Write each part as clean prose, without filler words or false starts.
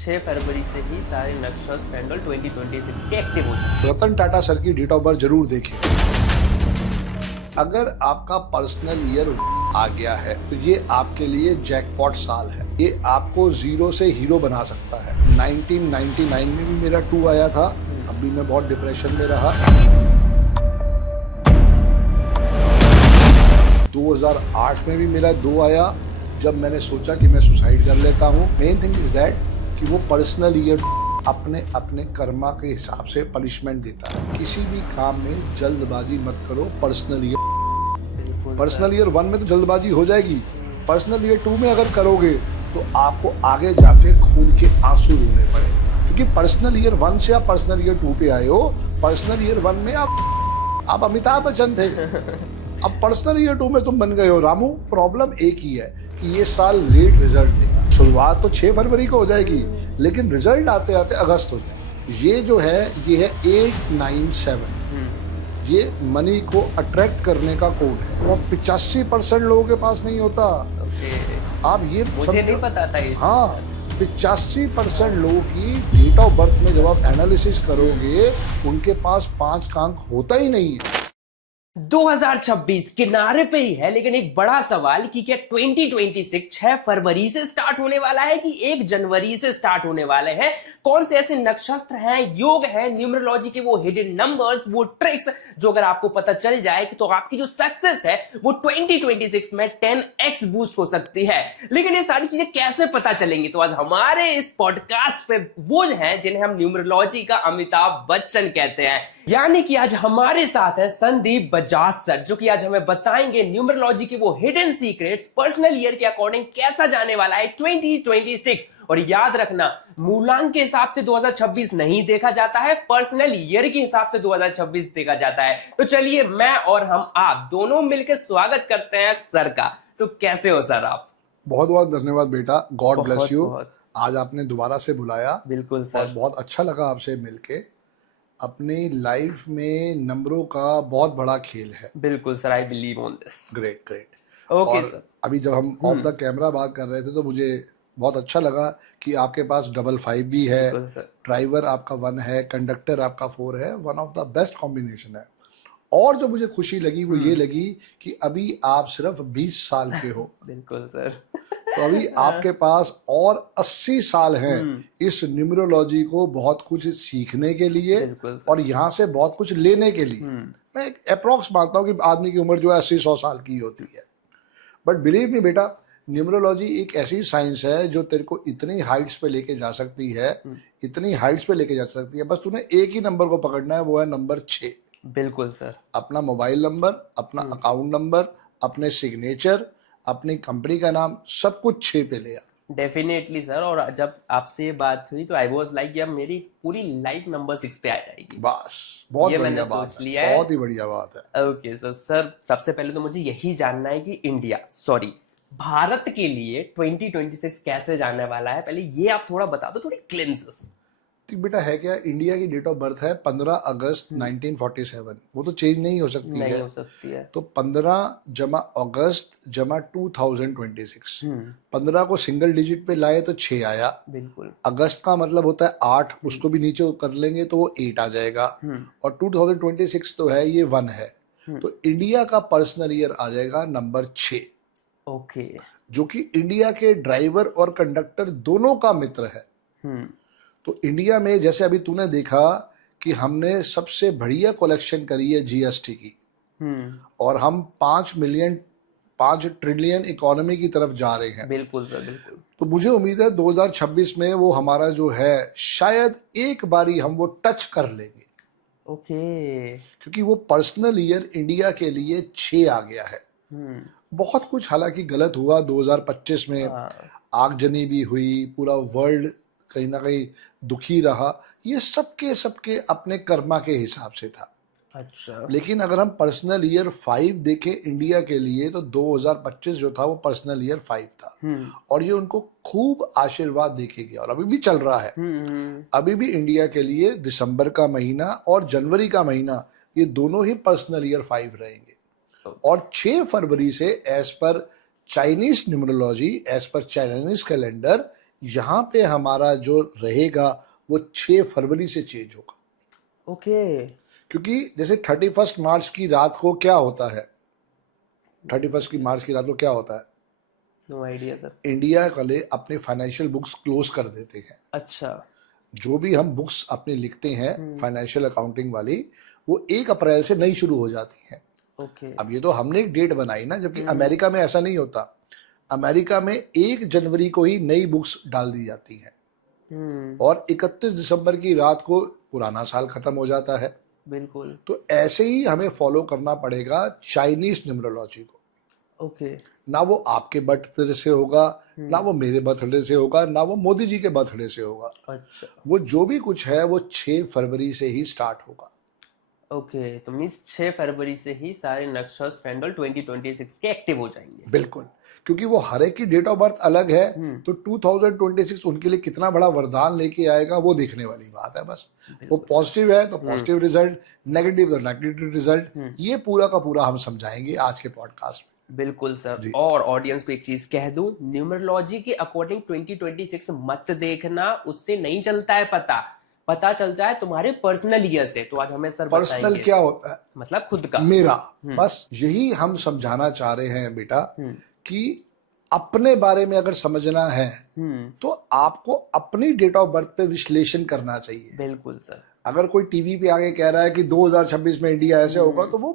6 फरवरी से ही सारे नक्शल कैंडल 2026 के एक्टिव हो जाए। रतन टाटा सर की डेट ऑफ बर्थ जरूर देखें। अगर आपका पर्सनल ईयर आ गया है तो ये आपके लिए जैकपॉट साल है। ये आपको जीरो से हीरो बना सकता है। 1999 में भी मेरा 2 आया था, अभी मैं बहुत डिप्रेशन में रहा। 2008 में भी मेरा 2 आया, जब मैंने सोचा कि मैं सुसाइड कर लेता हूँ। मेन थिंग इज दैट कि वो पर्सनल ईयर अपने अपने कर्मा के हिसाब से पनिशमेंट देता है। किसी भी काम में जल्दबाजी मत करो। पर्सनल ईयर 1 में तो जल्दबाजी हो जाएगी, पर्सनल ईयर 2 में अगर करोगे तो आपको आगे जाके खून के आंसू रोने पड़े, क्योंकि पर्सनल ईयर 1 से आप पर्सनल ईयर 2 पे आए हो। पर्सनल ईयर 1 में आप अमिताभ बच्चन थे, अब पर्सनल ईयर 2 में तुम बन गए हो रामू। प्रॉब्लम एक ही है कि ये साल लेट रिजल्ट देगा। शुरुआत तो 6 फरवरी को हो जाएगी, लेकिन रिजल्ट आते आते अगस्त हो जाएगा। ये जो है ये है 897, ये मनी को अट्रैक्ट करने का कोड है। वो 85% लोगों के पास नहीं होता। आप ये मुझे नहीं पता था ये। हाँ, 85% लोगों की डेट ऑफ बर्थ में जब आप एनालिसिस करोगे उनके पास 5 का अंक होता ही नहीं है। 2026 किनारे पे ही है, लेकिन एक बड़ा सवाल कि क्या 2026 6 फरवरी से स्टार्ट होने वाला है कि 1 जनवरी से स्टार्ट होने वाले हैं? कौन से ऐसे नक्षत्र हैं, योग है, न्यूमरोलॉजी के वो हिडन नंबर्स, वो ट्रिक्स जो अगर आपको पता चल जाए तो आपकी जो सक्सेस है वो 2026 में 10x बूस्ट हो सकती है। लेकिन ये सारी चीजें कैसे पता चलेंगी? तो आज हमारे इस पॉडकास्ट पे वो हैं जिन्हें हम न्यूमरोलॉजी का अमिताभ बच्चन कहते हैं, यानी कि आज हमारे साथ है संदीप बजाज सर, जो कि आज हमें बताएंगे न्यूमरोलॉजी के वो हिडन सीक्रेट्स, पर्सनल ईयर के अकॉर्डिंग कैसा जाने वाला है 2026। और याद रखना, मूलांक के हिसाब से 2026 नहीं देखा जाता है, पर्सनल ईयर के हिसाब से 2026 देखा जाता है। तो चलिए मैं और हम आप दोनों मिलकर स्वागत करते हैं सर का। तो कैसे हो सर आप? बहुत बहुत धन्यवाद बेटा, गॉड ब्लेस यू। बहुत। आज आपने दोबारा से बुलाया, बिल्कुल सर, और बहुत अच्छा लगा आपसे मिलके। अपनी लाइफ में नंबरों का बहुत बड़ा खेल है। बिल्कुल sir, I believe on this. Great great. Okay और सर, अभी जब हम ऑफ द कैमरा बात कर रहे थे तो मुझे बहुत अच्छा लगा कि आपके पास 55 भी है, बिल्कुल सर। ड्राइवर आपका 1 है, कंडक्टर आपका 4 है। One of the best combination है। और जो मुझे खुशी लगी वो ये लगी कि अभी आप सिर्फ 20 साल के हो। बिल्कुल सर। तो अभी आपके पास और 80 साल हैं इस न्यूमरोलॉजी को बहुत कुछ सीखने के लिए बिल्कुल सर। और यहाँ से बहुत कुछ लेने के लिए। मैं एक अप्रोक्स मानता हूँ कि आदमी की उम्र जो है 80-100 साल की होती है। बट बिलीव मी बेटा, न्यूमरोलॉजी एक ऐसी साइंस है जो तेरे को इतनी हाइट्स पे लेके जा सकती है, इतनी हाइट्स पे लेके जा सकती है। बस तूने एक ही नंबर को पकड़ना है, वो है नंबर 6। बिल्कुल सर। अपना मोबाइल नंबर, अपना अकाउंट नंबर, अपने सिग्नेचर, अपनी कंपनी का नाम, सब कुछ 6 पे ले आ। डेफिनेटली सर, और जब आपसे ये बात हुई तो आई वाज लाइक यार मेरी पूरी लाइफ नंबर 6 पे आ जाएगी। बस बहुत ये बढ़िया मैंने बात सोच है, लिया है। बहुत ही बढ़िया बात है। Okay sir. सर सबसे पहले तो मुझे यही जानना है कि भारत के लिए 2026 कैसे जाने वाला है, पहले ये आप थोड़ा बता दो, थोड़ी क्लिंसेस। तो बेटा है क्या, इंडिया की डेट ऑफ बर्थ है 15 अगस्त 1947, वो तो चेंज नहीं हो सकती नहीं है। हो सकती है। तो 15 जमा अगस्त जमा 2026, 15 को सिंगल डिजिट पे लाए तो 6 आया। बिल्कुल। अगस्त का मतलब होता है 8, उसको भी नीचे कर लेंगे तो वो 8 आ जाएगा। और 2026 तो है, ये 1 है। तो इंडिया का पर्सनल ईयर आ जाएगा नंबर 6, ओके। जो कि इंडिया के ड्राइवर और कंडक्टर दोनों का मित्र है। तो इंडिया में जैसे अभी तूने देखा कि हमने सबसे बढ़िया कलेक्शन करी है जीएसटी की, और हम 5 ट्रिलियन इकोनॉमी की तरफ जा रहे हैं। बिल्कुल सर, बिल्कुल। तो मुझे उम्मीद है 2026 में वो हमारा जो है शायद एक बारी हम वो टच कर लेंगे। ओके। क्योंकि वो पर्सनल ईयर इंडिया के लिए 6 आ गया है। बहुत कुछ हालांकि गलत हुआ 2025 में, आगजनी भी हुई, पूरा वर्ल्ड कहीं ना कहीं दुखी रहा। ये सबके अपने कर्मा के हिसाब से था। अच्छा। लेकिन अगर हम पर्सनल ईयर 5 देखें इंडिया के लिए तो 2025 जो था वो पर्सनल ईयर 5 था। और ये उनको खूब आशीर्वाद देके गया और अभी भी चल रहा है। अभी भी इंडिया के लिए दिसंबर का महीना और जनवरी का महीना, ये दोनों ही पर्सनल ईयर 5 रहेंगे। और 6 फरवरी से as per Chinese numerology, as per Chinese calendar, यहाँ पे हमारा जो रहेगा वो 6 फरवरी से चेंज होगा। ओके। क्योंकि जैसे 31 मार्च की रात को क्या होता है, 31 की मार्च की रात को क्या होता है, नो आइडिया सर। इंडिया वाले अपने फाइनेंशियल बुक्स क्लोज कर देते हैं। अच्छा। जो भी हम बुक्स अपने लिखते हैं फाइनेंशियल अकाउंटिंग वाली, वो 1 अप्रैल से नई शुरू हो जाती हैं। ओके। अब ये तो हमने एक डेट बनाई ना, जबकि अमेरिका में ऐसा नहीं होता। अमेरिका में 1 जनवरी को ही नई बुक्स डाल दी जाती हैं और 31 दिसंबर की रात को पुराना साल खत्म हो जाता है। बिल्कुल। तो ऐसे ही हमें फॉलो करना पड़ेगा चाइनीज न्यूमरोलॉजी को। ओके। ना वो आपके बर्थडे से होगा, ना वो मेरे बर्थडे से होगा, ना वो मोदी जी के बर्थडे से होगा। अच्छा। वो जो भी कुछ है वो 6 फरवरी से ही स्टार्ट होगा। ओके, तो मीन्स 6 फरवरी से ही सारे नक्षत्र कैंडल 2026 के एक्टिव हो जाएंगे। बिल्कुल, क्योंकि वो हर एक की डेट ऑफ बर्थ अलग है, तो 2026 उनके लिए कितना बड़ा वरदान लेके आएगा वो देखने वाली बात है। बस वो पॉजिटिव है तो पॉजिटिव रिजल्ट, नेगेटिव तो नेगेटिव रिजल्ट, ये पूरा का पूरा हम समझाएंगे आज के पॉडकास्ट में। बिल्कुल सर। और ऑडियंस को एक चीज कह दूं, न्यूमरोलॉजी के अकॉर्डिंग 2026 मत देखना, उससे नहीं चलता है पता चल जाए तुम्हारे पर्सनल ईयर से। तो आज हमें सर पर्सनल क्या होता है, मतलब खुद का, मेरा, बस यही हम समझाना चाह रहे हैं बेटा कि अपने बारे में अगर समझना है तो आपको अपनी डेट ऑफ बर्थ पे विश्लेषण करना चाहिए। बिल्कुल सर। अगर कोई टीवी पे आगे कह रहा है कि 2026 में इंडिया ऐसे होगा, तो वो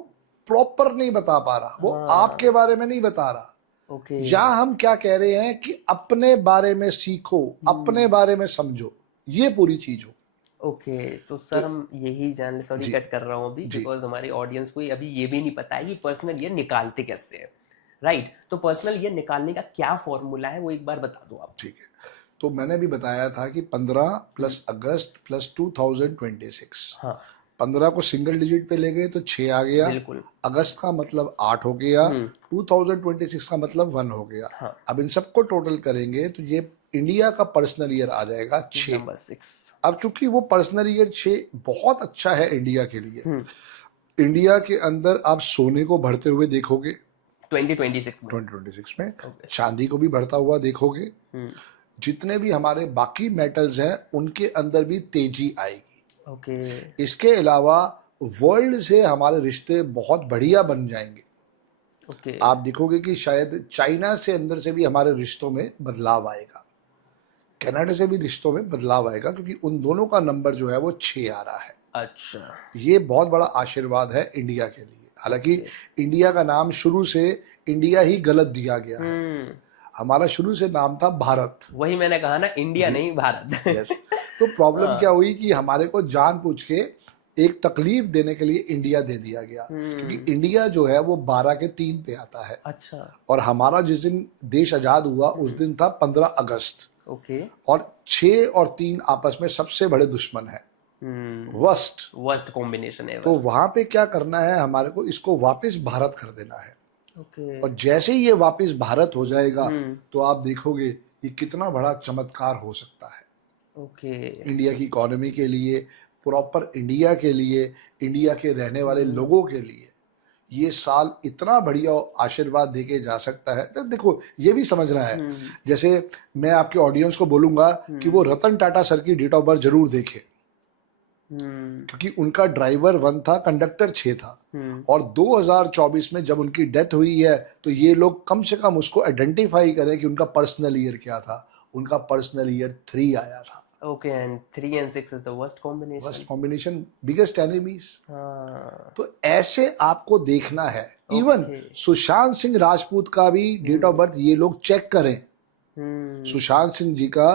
प्रॉपर नहीं बता पा रहा, वो आपके बारे में नहीं बता रहा। ओके। यहाँ हम क्या कह रहे हैं कि अपने बारे में सीखो, अपने बारे में समझो, ये पूरी चीज हो। ओके, तो सर हम यही जान, सॉरी कट कर रहा हूँ अभी, बिकॉज हमारी ऑडियंस को अभी ये भी नहीं पता है कि पर्सनल ईयर निकालते कैसे हैं। राइट, तो पर्सनल ईयर निकालने का क्या फॉर्मूला है वो एक बार बता दो आप। ठीक है, तो मैंने भी बताया था कि 15 प्लस अगस्त प्लस 2026। हाँ। 15 को सिंगल डिजिट पे ले गए तो 6 आ गया। बिल्कुल। अगस्त का मतलब 8 हो गया। 2026 का मतलब 1 हो गया। हाँ। अब इन सबको टोटल करेंगे तो ये इंडिया का पर्सनल ईयर आ जाएगा 6। नंबर 6। अब चूंकि वो पर्सनल ईयर 6 बहुत अच्छा है इंडिया के लिए, इंडिया के अंदर आप सोने को बढ़ते हुए देखोगे 2026 में, चांदी को भी बढ़ता हुआ देखोगे, जितने भी हमारे बाकी मेटल्स हैं उनके अंदर भी तेजी आएगी। ओके। इसके अलावा वर्ल्ड से हमारे रिश्ते बहुत बढ़िया बन जाएंगे। ओके। आप देखोगे कि शायद चाइना से अंदर से भी हमारे रिश्तों में बदलाव आएगा, कनाडा से भी रिश्तों में बदलाव आएगा, क्योंकि उन दोनों का नंबर जो है वो 6 आ रहा है। अच्छा। ये बहुत बड़ा आशीर्वाद है इंडिया के लिए। हालांकि इंडिया का नाम शुरू से इंडिया ही गलत दिया गया है। हमारा शुरू से नाम था भारत। वही मैंने कहा ना, इंडिया नहीं भारत। यस। तो प्रॉब्लम क्या हुई कि हमारे को जानबूझ के एक तकलीफ देने के लिए इंडिया दे दिया गया, क्योंकि इंडिया जो है वो 12 के 3 पे आता है। अच्छा। और हमारा जिस दिन देश आजाद हुआ उस दिन था 15 अगस्त। ओके। और 6 और 3 आपस में सबसे बड़े दुश्मन है, वर्स्ट कॉम्बिनेशन है। तो वहां पे क्या करना है, हमारे को इसको वापस भारत कर देना है। ओके। और जैसे ही ये वापस भारत हो जाएगा तो आप देखोगे ये कितना बड़ा चमत्कार हो सकता है। ओके। इंडिया की इकोनॉमी के लिए, प्रॉपर इंडिया के लिए, इंडिया के रहने वाले लोगों के लिए ये साल इतना बढ़िया आशीर्वाद देके जा सकता है। तो देखो ये भी समझना है, जैसे मैं आपके ऑडियंस को बोलूंगा कि वो रतन टाटा सर की डेट ऑफ बर्थ जरूर देखे, क्योंकि उनका ड्राइवर 1 था, कंडक्टर 6 था। और 2024 में जब उनकी डेथ हुई है तो ये लोग कम से कम उसको आइडेंटिफाई करें कि उनका पर्सनल ईयर क्या था। उनका पर्सनल ईयर 3 आया था। Okay, and 3 and 6 is the worst combination. Worst combination, biggest enemies. हाँ। तो ऐसे आपको देखना है। इवन सुशांत सिंह राजपूत का भी डेट ऑफ बर्थ ये लोग चेक करें। सुशांत सिंह जी का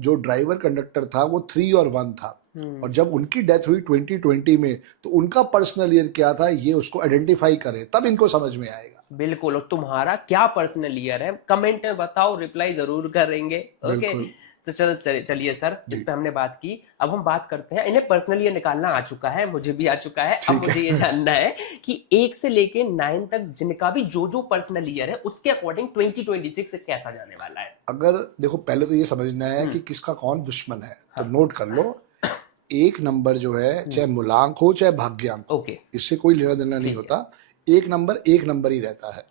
जो ड्राइवर कंडक्टर था वो 3 और 1 था, और जब उनकी डेथ हुई 2020 में तो उनका पर्सनल ईयर क्या था ये उसको आइडेंटिफाई करें, तब इनको समझ में आएगा। बिल्कुल। और तुम्हारा क्या पर्सनल ईयर है कमेंट में बताओ, रिप्लाई जरूर करेंगे। ओके, तो चलिए सर, जिस पे हमने बात की, अब हम बात करते हैं। इन्हें पर्सनल ईयर निकालना आ चुका है, मुझे भी आ चुका है। अब मुझे ये जानना है कि 1 से लेके 9 तक जिनका भी जो पर्सनल ईयर है उसके अकॉर्डिंग 2026 कैसा जाने वाला है। अगर देखो, पहले तो ये समझना है कि किसका कौन दुश्मन है। तो नोट कर लो, 1 नंबर जो है चाहे मूलांक हो चाहे भाग्यांक हो, इससे कोई लेना देना नहीं होता। 1 नंबर 1 नंबर ही रहता है।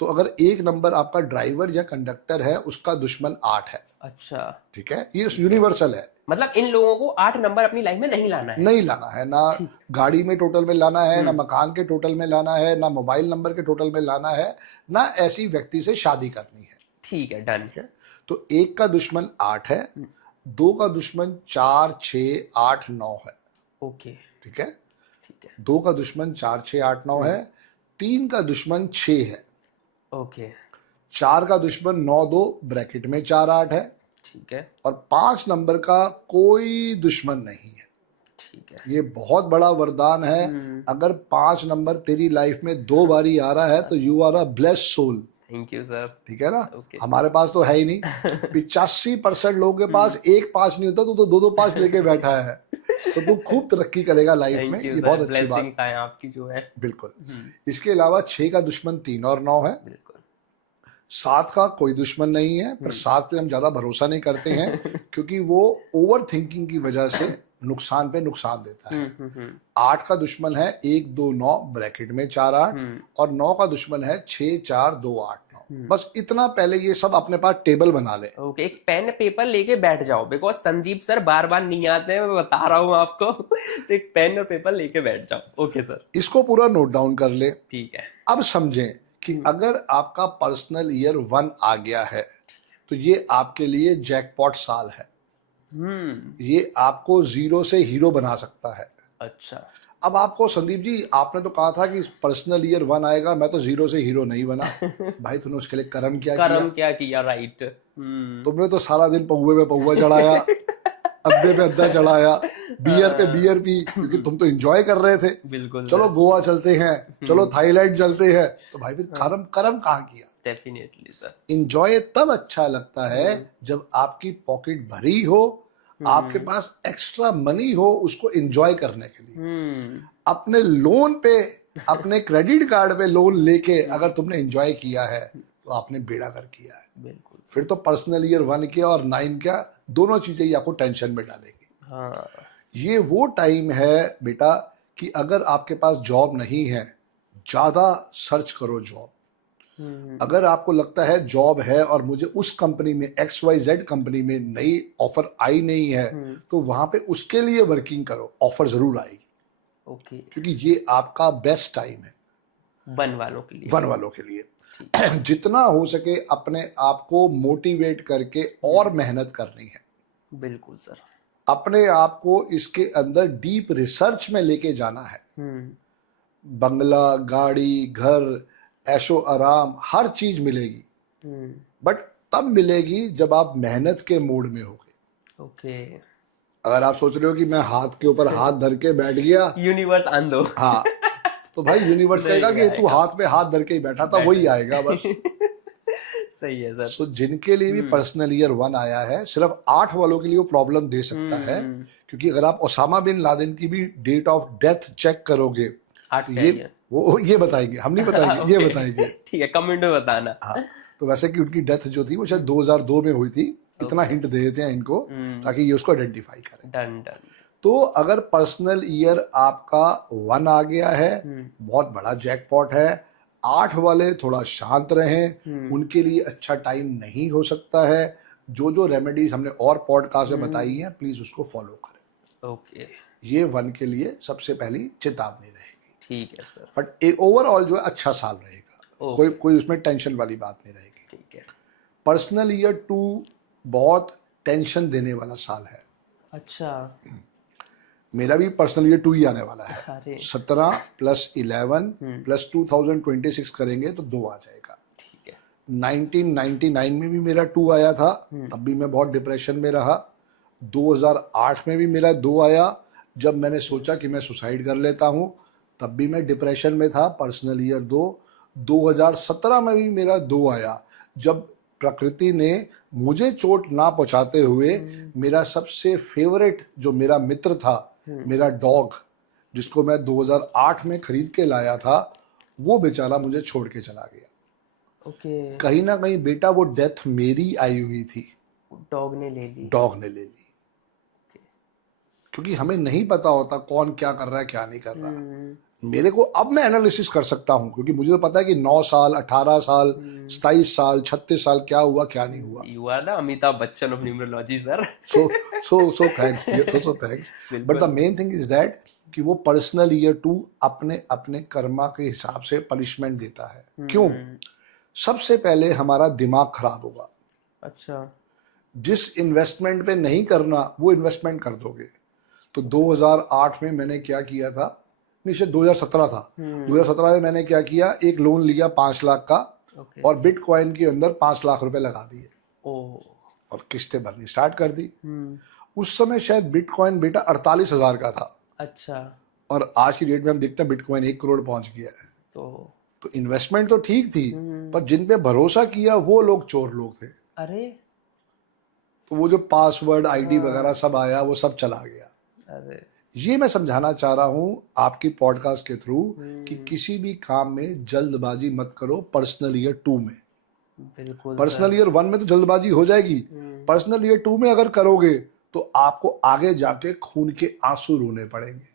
तो अगर एक नंबर आपका ड्राइवर या कंडक्टर है, उसका दुश्मन 8 है। अच्छा, ठीक है, ये यूनिवर्सल है। मतलब इन लोगों को 8 नंबर अपनी लाइफ में नहीं लाना है। नहीं लाना है, ना गाड़ी में टोटल में लाना है, ना मकान के टोटल में लाना है, ना मोबाइल नंबर के टोटल में लाना है, ना ऐसी व्यक्ति से शादी करनी है। ठीक है, डन। ठीक है, तो एक का दुश्मन 8 है, दो का दुश्मन 4, 6, 8, 9 है। ओके, ठीक है, ठीक है, दो का दुश्मन 4, 6, 8, 9 है, तीन का दुश्मन 6 है, ओके, चार का दुश्मन 9, 2 ब्रैकेट में 4, 8 है, ठीक है, और 5 नंबर का कोई दुश्मन नहीं है। ठीक है। ये बहुत बड़ा वरदान है। अगर 5 नंबर तेरी लाइफ में 2 बारी आ रहा है तो you are a blessed soul. Thank you sir. ठीक है ना? Okay. हमारे पास तो है ही नहीं। 85% लोगों के पास एक 5 नहीं होता, तो 2-2 5 लेके बैठा है। तो तू खूब तरक्की करेगा लाइफ में, ये बहुत अच्छी बात है आपकी जो है। बिल्कुल। इसके अलावा 6 का दुश्मन 3 और 9 है, बिल्कुल। 7 का कोई दुश्मन नहीं है, पर 7 पे हम ज्यादा भरोसा नहीं करते हैं क्योंकि वो ओवर थिंकिंग की वजह से नुकसान पे नुकसान देता है। 8 का दुश्मन है 1, 2, 9 ब्रैकेट में 4, 8, और 9 का दुश्मन है 6, 4, 2, 8, 9। बस इतना पहले ये सब अपने पास टेबल बना ले। ओके, एक पेन पेपर लेके बैठ जाओ, बिकॉज संदीप सर बार बार नहीं आते हैं, मैं बता रहा हूँ आपको। तो एक पेन और पेपर लेके बैठ जाओ। ओके सर, इसको पूरा नोट डाउन कर ले। ठीक है। अब समझें कि अगर आपका पर्सनल ईयर 1 आ गया है तो ये आपके लिए जैकपॉट साल है। ये आपको 0 से हीरो बना सकता है। अच्छा, अब आपको संदीप जी, आपने तो कहा था कि पर्सनल ईयर 1 आएगा, मैं तो 0 से हीरो नहीं बना। भाई तूने उसके लिए कर्म क्या किया, राइट। तुमने तो सारा दिन पौवे पे पौवा चढ़ाया, अद्दे पे अद्दा चढ़ाया, बियर पे बियर पी, क्योंकि तुम तो एंजॉय कर रहे थे। बिल्कुल। चलो गोवा चलते हैं, चलो थाईलैंड चलते हैं, तो भाई फिर कर्म कहाँ किया? Definitely sir. एंजॉय तब अच्छा लगता है जब आपकी पॉकेट भरी हो, आपके पास एक्स्ट्रा मनी हो उसको एंजॉय करने के लिए। अपने लोन पे, अपने क्रेडिट कार्ड पे लोन लेके अगर तुमने एंजॉय किया है तो आपने बेड़ा कर किया है। बिल्कुल। फिर तो पर्सनल ईयर 1 क्या और 9 क्या, दोनों चीजें ही आपको टेंशन में डालेंगी। हाँ। ये वो टाइम है बेटा कि अगर आपके पास जॉब नहीं है, ज्यादा सर्च करो जॉब। अगर आपको लगता है जॉब है और मुझे उस कंपनी में XYZ कंपनी में नई ऑफर आई नहीं है, तो वहां पे उसके लिए वर्किंग करो, ऑफर जरूर आएगी। ओके। क्योंकि ये आपका बेस्ट टाइम है वन वालों के लिए। वन वालों के लिए। जितना हो सके अपने आप को मोटिवेट करके और मेहनत करनी है। बिल्कुल सर। अपने आप को इसके अंदर डीप रिसर्च में लेके जाना है। बंगला, गाड़ी, घर, ऐशो आराम, हर चीज मिलेगी, बट तब मिलेगी जब आप मेहनत के मोड में होगे। ओके। अगर आप सोच रहे हो कि मैं हाथ के ऊपर हाथ धर के बैठ गया, यूनिवर्स आन दो, हाँ, तो भाई यूनिवर्स कहेगा कि तू हाथ में हाथ धर के ही बैठा था, वही आएगा बस। सही है सर। तो जिनके लिए भी पर्सनल ईयर 1 आया है, सिर्फ 8 वालों के लिए वो प्रॉब्लम दे सकता है, क्योंकि अगर आप ओसामा बिन लादेन की भी डेट ऑफ डेथ चेक करोगे, 8 ये बताएंगे, हम नहीं बताएंगे, ये बताएंगे। ठीक है, कमेंट में बताना। हाँ, तो वैसे कि उनकी डेथ जो थी वो शायद 2002 में हुई थी। इतना हिंट दे देते हैं इनको ताकि ये उसको आइडेंटिफाई करें। Done done. तो अगर पर्सनल ईयर आपका 1 आ गया है, बहुत बड़ा जैकपॉट है। 8 वाले थोड़ा शांत रहें, उनके लिए अच्छा टाइम नहीं हो सकता है। जो रेमेडीज हमने और पॉडकास्ट में बताई हैं, प्लीज उसको फॉलो करें। ओके। ये 1 के लिए सबसे पहली चेतावनी रहेगी। ठीक है सर। बट एक ओवरऑल जो है अच्छा साल रहेगा, कोई उसमें टेंशन वाली बात नहीं रहेगी। ठीक है। पर्सनल ईयर 2 बहुत टेंशन देने वाला साल है। अच्छा। मेरा भी पर्सनल ईयर 2 ही आने वाला है। अरे 17 + 11 + 2026 करेंगे तो 2 आ जाएगा। ठीक है। 1999 में भी मेरा 2 आया था, तब भी मैं बहुत डिप्रेशन में रहा। 2008 में भी मेरा 2 आया, जब मैंने सोचा कि मैं सुसाइड कर लेता हूँ, तब भी मैं डिप्रेशन में था। Personal year 2। 2017 में भी मेरा 2 आया, जब प्रकृति ने मुझे चोट ना पहुंचाते हुए मेरा सबसे फेवरेट जो मेरा मित्र था, मेरा डॉग, जिसको मैं 2008 में खरीद के लाया था, वो बेचारा मुझे छोड़ के चला गया। ओके। कहीं ना कहीं बेटा वो डेथ मेरी आई हुई थी, डॉग ने ले ली। डॉग ने ले ली। क्योंकि हमें नहीं पता होता कौन क्या कर रहा है, क्या नहीं कर रहा। मेरे को अब मैं एनालिसिस कर सकता हूं, क्योंकि मुझे तो पता है कि 9 साल, 18 साल, 27 साल, 36 साल क्या हुआ क्या नहीं हुआ. यू आर ना Amitabh Bachchan of numerology sir. So thanks dear, so thanks. But the main thing is that कि वो पर्सनल ईयर 2 अपने अपने कर्मा के हिसाब से पनिशमेंट देता है. क्यों? सबसे पहले हमारा दिमाग खराब होगा. अच्छा. जिस इन्वेस्टमेंट पे नहीं करना वो इन्वेस्टमेंट कर दोगे. तो 2008 में मैंने क्या किया था, नहीं शायद 2017 था. 2017 में मैंने क्या किया, एक लोन लिया 5 लाख का और बिटकॉइन के अंदर 5 लाख रुपए लगा दिए और किस्तें भरनी स्टार्ट कर दी. उस समय शायद बिटकॉइन बेटा 48,000 का था. अच्छा. और आज की डेट में हम देखते हैं बिटकॉइन 1 करोड़ पहुंच गया है. तो इन्वेस्टमेंट तो ठीक थी, पर जिन पे भरोसा किया वो लोग चोर लोग थे. अरे. तो वो जो पासवर्ड आईडी वगैरह सब आया वो सब चला गया. अरे. ये मैं समझाना चाह रहा हूं आपकी पॉडकास्ट के थ्रू कि किसी भी काम में जल्दबाजी मत करो. पर्सनल ईयर 2 में, बिल्कुल. पर्सनल ईयर 1 में तो जल्दबाजी हो जाएगी, पर्सनल ईयर 2 में अगर करोगे तो आपको आगे जाके खून के आंसू रोने पड़ेंगे.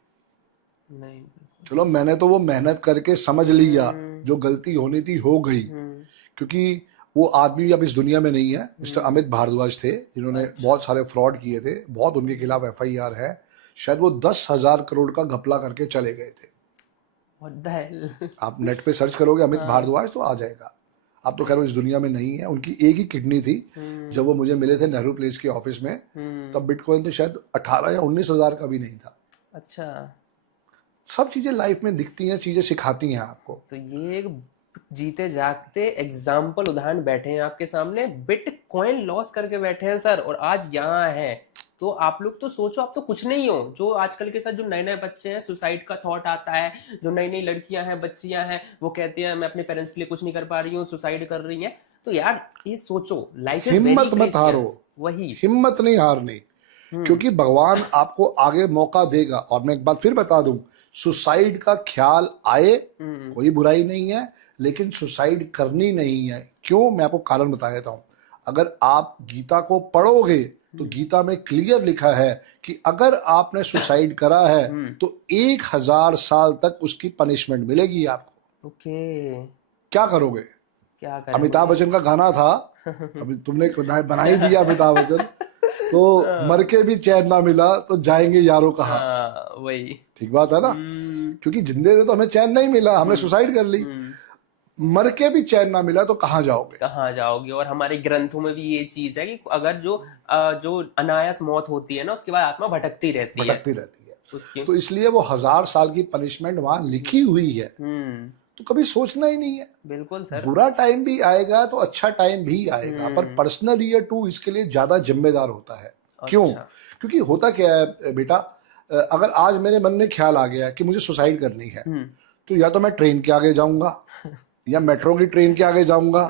नहीं. चलो मैंने तो वो मेहनत करके समझ लिया, जो गलती होनी थी हो गई. क्योंकि वो आदमी अब इस दुनिया में नहीं है. मिस्टर अमित भारद्वाज थे जिन्होंने बहुत सारे फ्रॉड किए थे, बहुत उनके खिलाफ FIR है. शायद वो 10,000 करोड़ का घपला करके चले गए थे. What the hell? आप नेट पे सर्च करोगे अमित भारद्वाज तो आ जाएगा. अब तो खैर वो इस दुनिया में नहीं है. उनकी एक ही किडनी थी. जब वो मुझे मिले थे नेहरू प्लेस के ऑफिस में, तब बिटकॉइन तो शायद 18 या 19,000 का भी नहीं था. अच्छा. सब चीजें लाइफ में दिखती हैं, चीजें सिखाती हैं आपको. तो ये एक जीते जागते एग्जाम्पल उदाहरण बैठे हैं आपके सामने. बिटकॉइन लॉस करके बैठे हैं सर और आज यहाँ हैं. तो आप लोग तो सोचो, आप तो कुछ नहीं हो. जो आजकल के साथ जो नए नए बच्चे हैं, सुसाइड का थॉट आता है. जो नई नई लड़कियां हैं, बच्चियां हैं, वो कहती हैं मैं अपने पेरेंट्स के लिए कुछ नहीं कर पा रही हूँ, सुसाइड कर रही हैं. तो यार ये सोचो, लाइफ इज वेरी हिम्मत मत हारो. वही हिम्मत नहीं हारनी, क्योंकि भगवान आपको आगे मौका देगा. और मैं एक बात फिर बता दूं, सुसाइड का ख्याल आए कोई बुराई नहीं है, लेकिन सुसाइड करनी नहीं है. क्यों? मैं आपको कारण बता देता हूं. अगर आप गीता को पढ़ोगे तो गीता में क्लियर लिखा है कि अगर आपने सुसाइड करा है तो 1000 साल तक उसकी पनिशमेंट मिलेगी आपको. ओके. क्या करोगे? क्या करें? अमिताभ बच्चन का गाना था, अभी तुमने बना ही दिया अमिताभ बच्चन. तो मर के भी चैन ना मिला तो जाएंगे यारों कहाँ. वही ठीक बात है ना. क्योंकि जिंदे में तो हमें चैन नहीं मिला, हमने सुसाइड कर ली. मर के भी चैन ना मिला तो कहाँ जाओगे? कहाँ जाओगे? और हमारे ग्रंथों में भी ये चीज है कि अगर जो अनायास मौत होती है ना, उसके बाद आत्मा भटकती रहती है. तो इसलिए वो 1000 साल की पनिशमेंट वहां लिखी हुई है. तो कभी सोचना ही नहीं है. बिल्कुल सर. बुरा टाइम भी आएगा तो अच्छा टाइम भी आएगा, पर पर्सनल ईयर 2 इसके लिए ज्यादा जिम्मेदार होता है. क्यों? क्योंकि होता क्या है बेटा, अगर आज मेरे मन में ख्याल आ गया कि मुझे सुसाइड करनी है, तो या तो मैं ट्रेन के आगे जाऊंगा, या मेट्रो की ट्रेन के आगे जाऊंगा,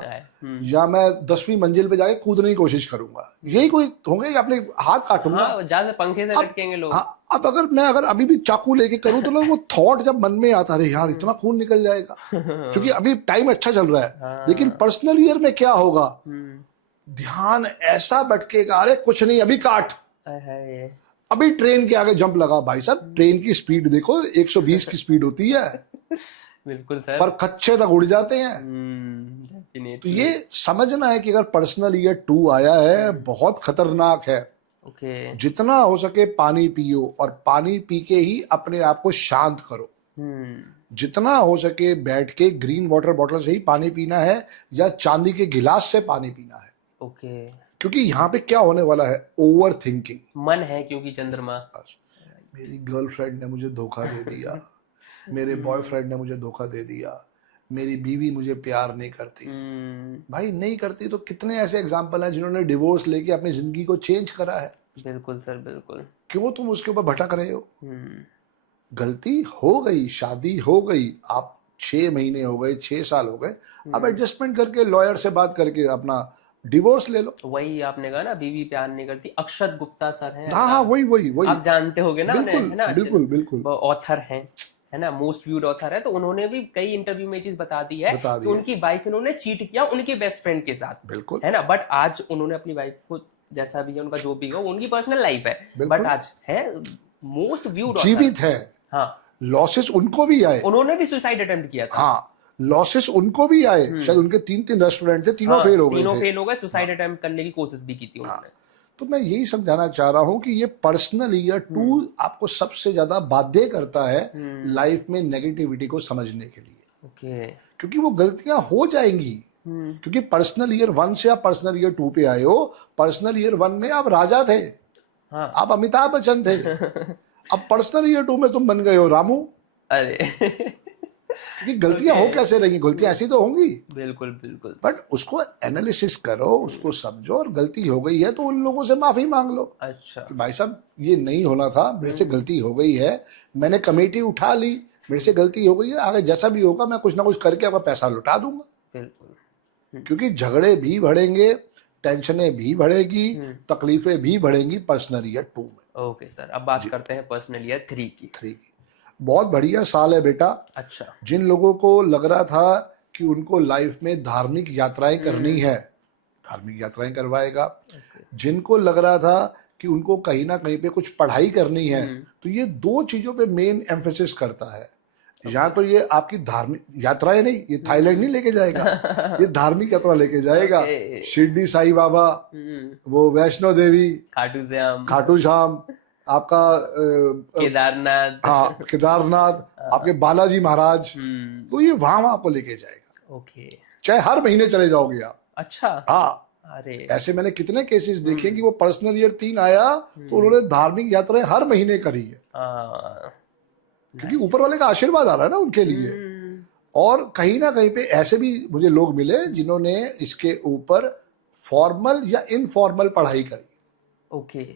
या मैं 10वीं मंजिल पे जाके कूदने की कोशिश करूंगा. यही कोई होंगे या अपने हाथ काटूंगा. ज्यादा पंखे से लटकेंगे लोग. अब अगर अभी भी चाकू लेके करूं तो वो थॉट जब मन में आता, अरे यार इतना खून निकल जाएगा, क्योंकि अभी टाइम अच्छा चल रहा है. लेकिन पर्सनल ईयर में क्या होगा, ध्यान ऐसा भटकेगा, अरे कुछ नहीं अभी काट, अभी ट्रेन के आगे जंप लगा. भाई साहब ट्रेन की स्पीड देखो, 120 की स्पीड होती है. बिल्कुल सर. पर कच्चे तक उड़ जाते हैं. तो ये समझना है कि अगर पर्सनल ईयर 2 आया है, बहुत खतरनाक है. जितना हो सके पानी पियो, और पानी पी के ही अपने आप को शांत करो. जितना हो सके बैठ के ग्रीन वाटर बॉटल से ही पानी पीना है, या चांदी के गिलास से पानी पीना है. क्योंकि यहाँ पे क्या होने वाला है, ओवर थिंकिंग. मन है क्योंकि चंद्रमा. मेरी गर्लफ्रेंड ने मुझे धोखा दे दिया, मेरे बॉयफ्रेंड ने मुझे धोखा दे दिया, मेरी बीवी मुझे प्यार नहीं करती. भाई नहीं करती तो कितने ऐसे एग्जाम्पल हैं जिन्होंने डिवोर्स लेके अपनी जिंदगी को चेंज करा है. बिल्कुल सर, बिल्कुल. क्यों तुम उसके ऊपर भटक रहे हो? गलती हो गई, शादी हो गई, आप 6 महीने हो गए, 6 साल हो गए, अब एडजस्टमेंट करके लॉयर से बात करके अपना डिवोर्स ले लो. वही आपने कहा ना, बीवी प्यार नहीं करती. अक्षत गुप्ता सर हैं. हाँ, वही आप जानते होगे ना. बिल्कुल ऑथर हैं, है ना, मोस्ट व्यूड ऑथर है. तो उन्होंने भी कई इंटरव्यू में चीज बता दी है कि उनकी वाइफ इन्होंने चीट किया उनके बेस्ट फ्रेंड के साथ. बिल्कुल. है ना. बट आज उन्होंने अपनी वाइफ को, जैसा भी है उनका जो भी हो, उनकी पर्सनल लाइफ है, बट आज है मोस्ट व्यूड, जीवित है. हाँ. लॉसेस उनको भी आए, उन्होंने भी सुसाइड अटेम्प्ट किया था। हाँ लॉसेस उनको भी आए, शायद उनके 3-3 रेस्टोरेंट थे, तीनों फेल हो गए तीनों थे। फेल हो गए, सुसाइड अटेम्प्ट करने की कोशिश भी की थी उन्होंने। तो मैं यही समझाना चाह रहा हूं कि ये पर्सनल ईयर 2 आपको सबसे ज्यादा बाध्य करता है लाइफ में नेगेटिविटी को समझने के लिए, ओके। क्योंकि वो गलतियां हो जाएंगी। क्योंकि पर्सनल ईयर 1 से आप पर्सनल ईयर 2 पे आए हो। पर्सनल ईयर 1 में आप राजा थे, हाँ। आप अमिताभ बच्चन थे। अब पर्सनल ईयर 2 में तुम बन गए हो रामू। अरे क्योंकि गलतियां हो कैसे रही, गलतियां ऐसी तो होंगी, बिल्कुल बिल्कुल। बट उसको एनालिसिस करो, उसको समझो, और गलती हो गई है तो उन लोगों से माफी मांग लो अच्छा। कि भाई साहब ये नहीं होना था, मेरे से गलती हो गई है, मैंने कमेटी उठा ली, मेरे से गलती हो गई है, आगे जैसा भी होगा मैं कुछ ना कुछ करके आपका पैसा लौटा दूंगा। बिल्कुल। क्योंकि झगड़े भी बढ़ेंगे, टेंशनें भी बढ़ेगी, तकलीफें भी बढ़ेंगी पर्सनल ईयर 2 में। ओके सर, अब बात करते हैं पर्सनल ईयर 3 की। 3 की बहुत बढ़िया साल है बेटा। अच्छा। जिन लोगों को लग रहा था कि उनको लाइफ में धार्मिक यात्राएं करनी है, धार्मिक यात्राएं करवाएगा। जिनको लग रहा था कि उनको कहीं ना कहीं पे कुछ पढ़ाई करनी है, तो ये 2 चीजों पे मेन एम्फेसिस करता है। या तो ये आपकी धार्मिक यात्राएं नहीं, ये थाईलैंड नहीं लेके जाएगा, ये धार्मिक यात्रा लेके जाएगा। शिरडी साईं बाबा, वो वैष्णो देवी, खाटू श्याम, आपका केदारनाथ, हाँ केदारनाथ, आपके बालाजी महाराज, तो ये वहां आपको लेके जाएगा। ओके। चाहे हर महीने चले जाओगे आप। अच्छा। हाँ, अरे ऐसे मैंने कितने केसेस देखे कि वो पर्सनल ईयर 3 आया तो उन्होंने धार्मिक यात्राएं हर महीने करी है, क्योंकि ऊपर वाले का आशीर्वाद आ रहा है ना उनके लिए। और कहीं ना कहीं पे ऐसे भी मुझे लोग मिले जिन्होंने इसके ऊपर फॉर्मल या इनफॉर्मल पढ़ाई करी। ओके।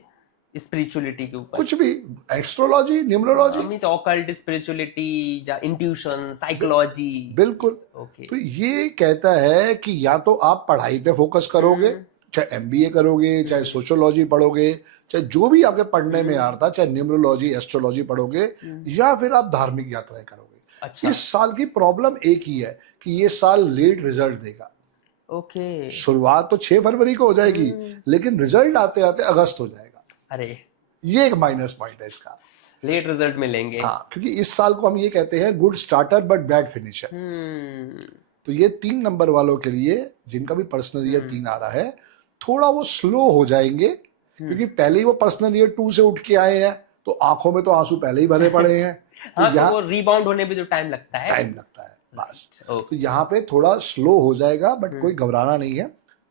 स्पिरिचुअलिटी के ऊपर कुछ भी, एस्ट्रोलॉजी, न्यूमरोलॉजी, ऑकल्ट स्पिरिचुअलिटी या इंट्यूशन, साइकोलॉजी। बिल्कुल। ओके। तो ये कहता है कि या तो आप पढ़ाई पे फोकस करोगे, चाहे एमबीए करोगे, चाहे सोशियोलॉजी पढ़ोगे, चाहे जो भी आपके पढ़ने में आ रहा था, चाहे न्यूमरोलॉजी, एस्ट्रोलॉजी पढ़ोगे, या फिर आप धार्मिक यात्राएं करोगे। अच्छा। इस साल की प्रॉब्लम एक ही है कि ये साल लेट रिजल्ट देगा। ओके। शुरुआत तो 6 फरवरी को हो जाएगी, लेकिन रिजल्ट आते आते अगस्त हो जाएगा। अरे ये एक माइनस पॉइंट है इसका, लेट रिजल्ट मिलेंगे। हाँ, क्योंकि इस साल को हम ये कहते हैं good starter but bad finisher. तो ये 3 नंबर वालों के लिए, जिनका भी पर्सनल ईयर 3 आ रहा है, थोड़ा वो स्लो हो जाएंगे, क्योंकि पहले ही वो पर्सनल ईयर 2 से उठ के आए हैं, तो आंखों में तो आंसू पहले ही भरे पड़े हैं। हाँ, तो वो रिबाउंड होने में जो टाइम लगता है बस। तो यहाँ पे थोड़ा स्लो हो जाएगा, बट कोई घबराना नहीं है,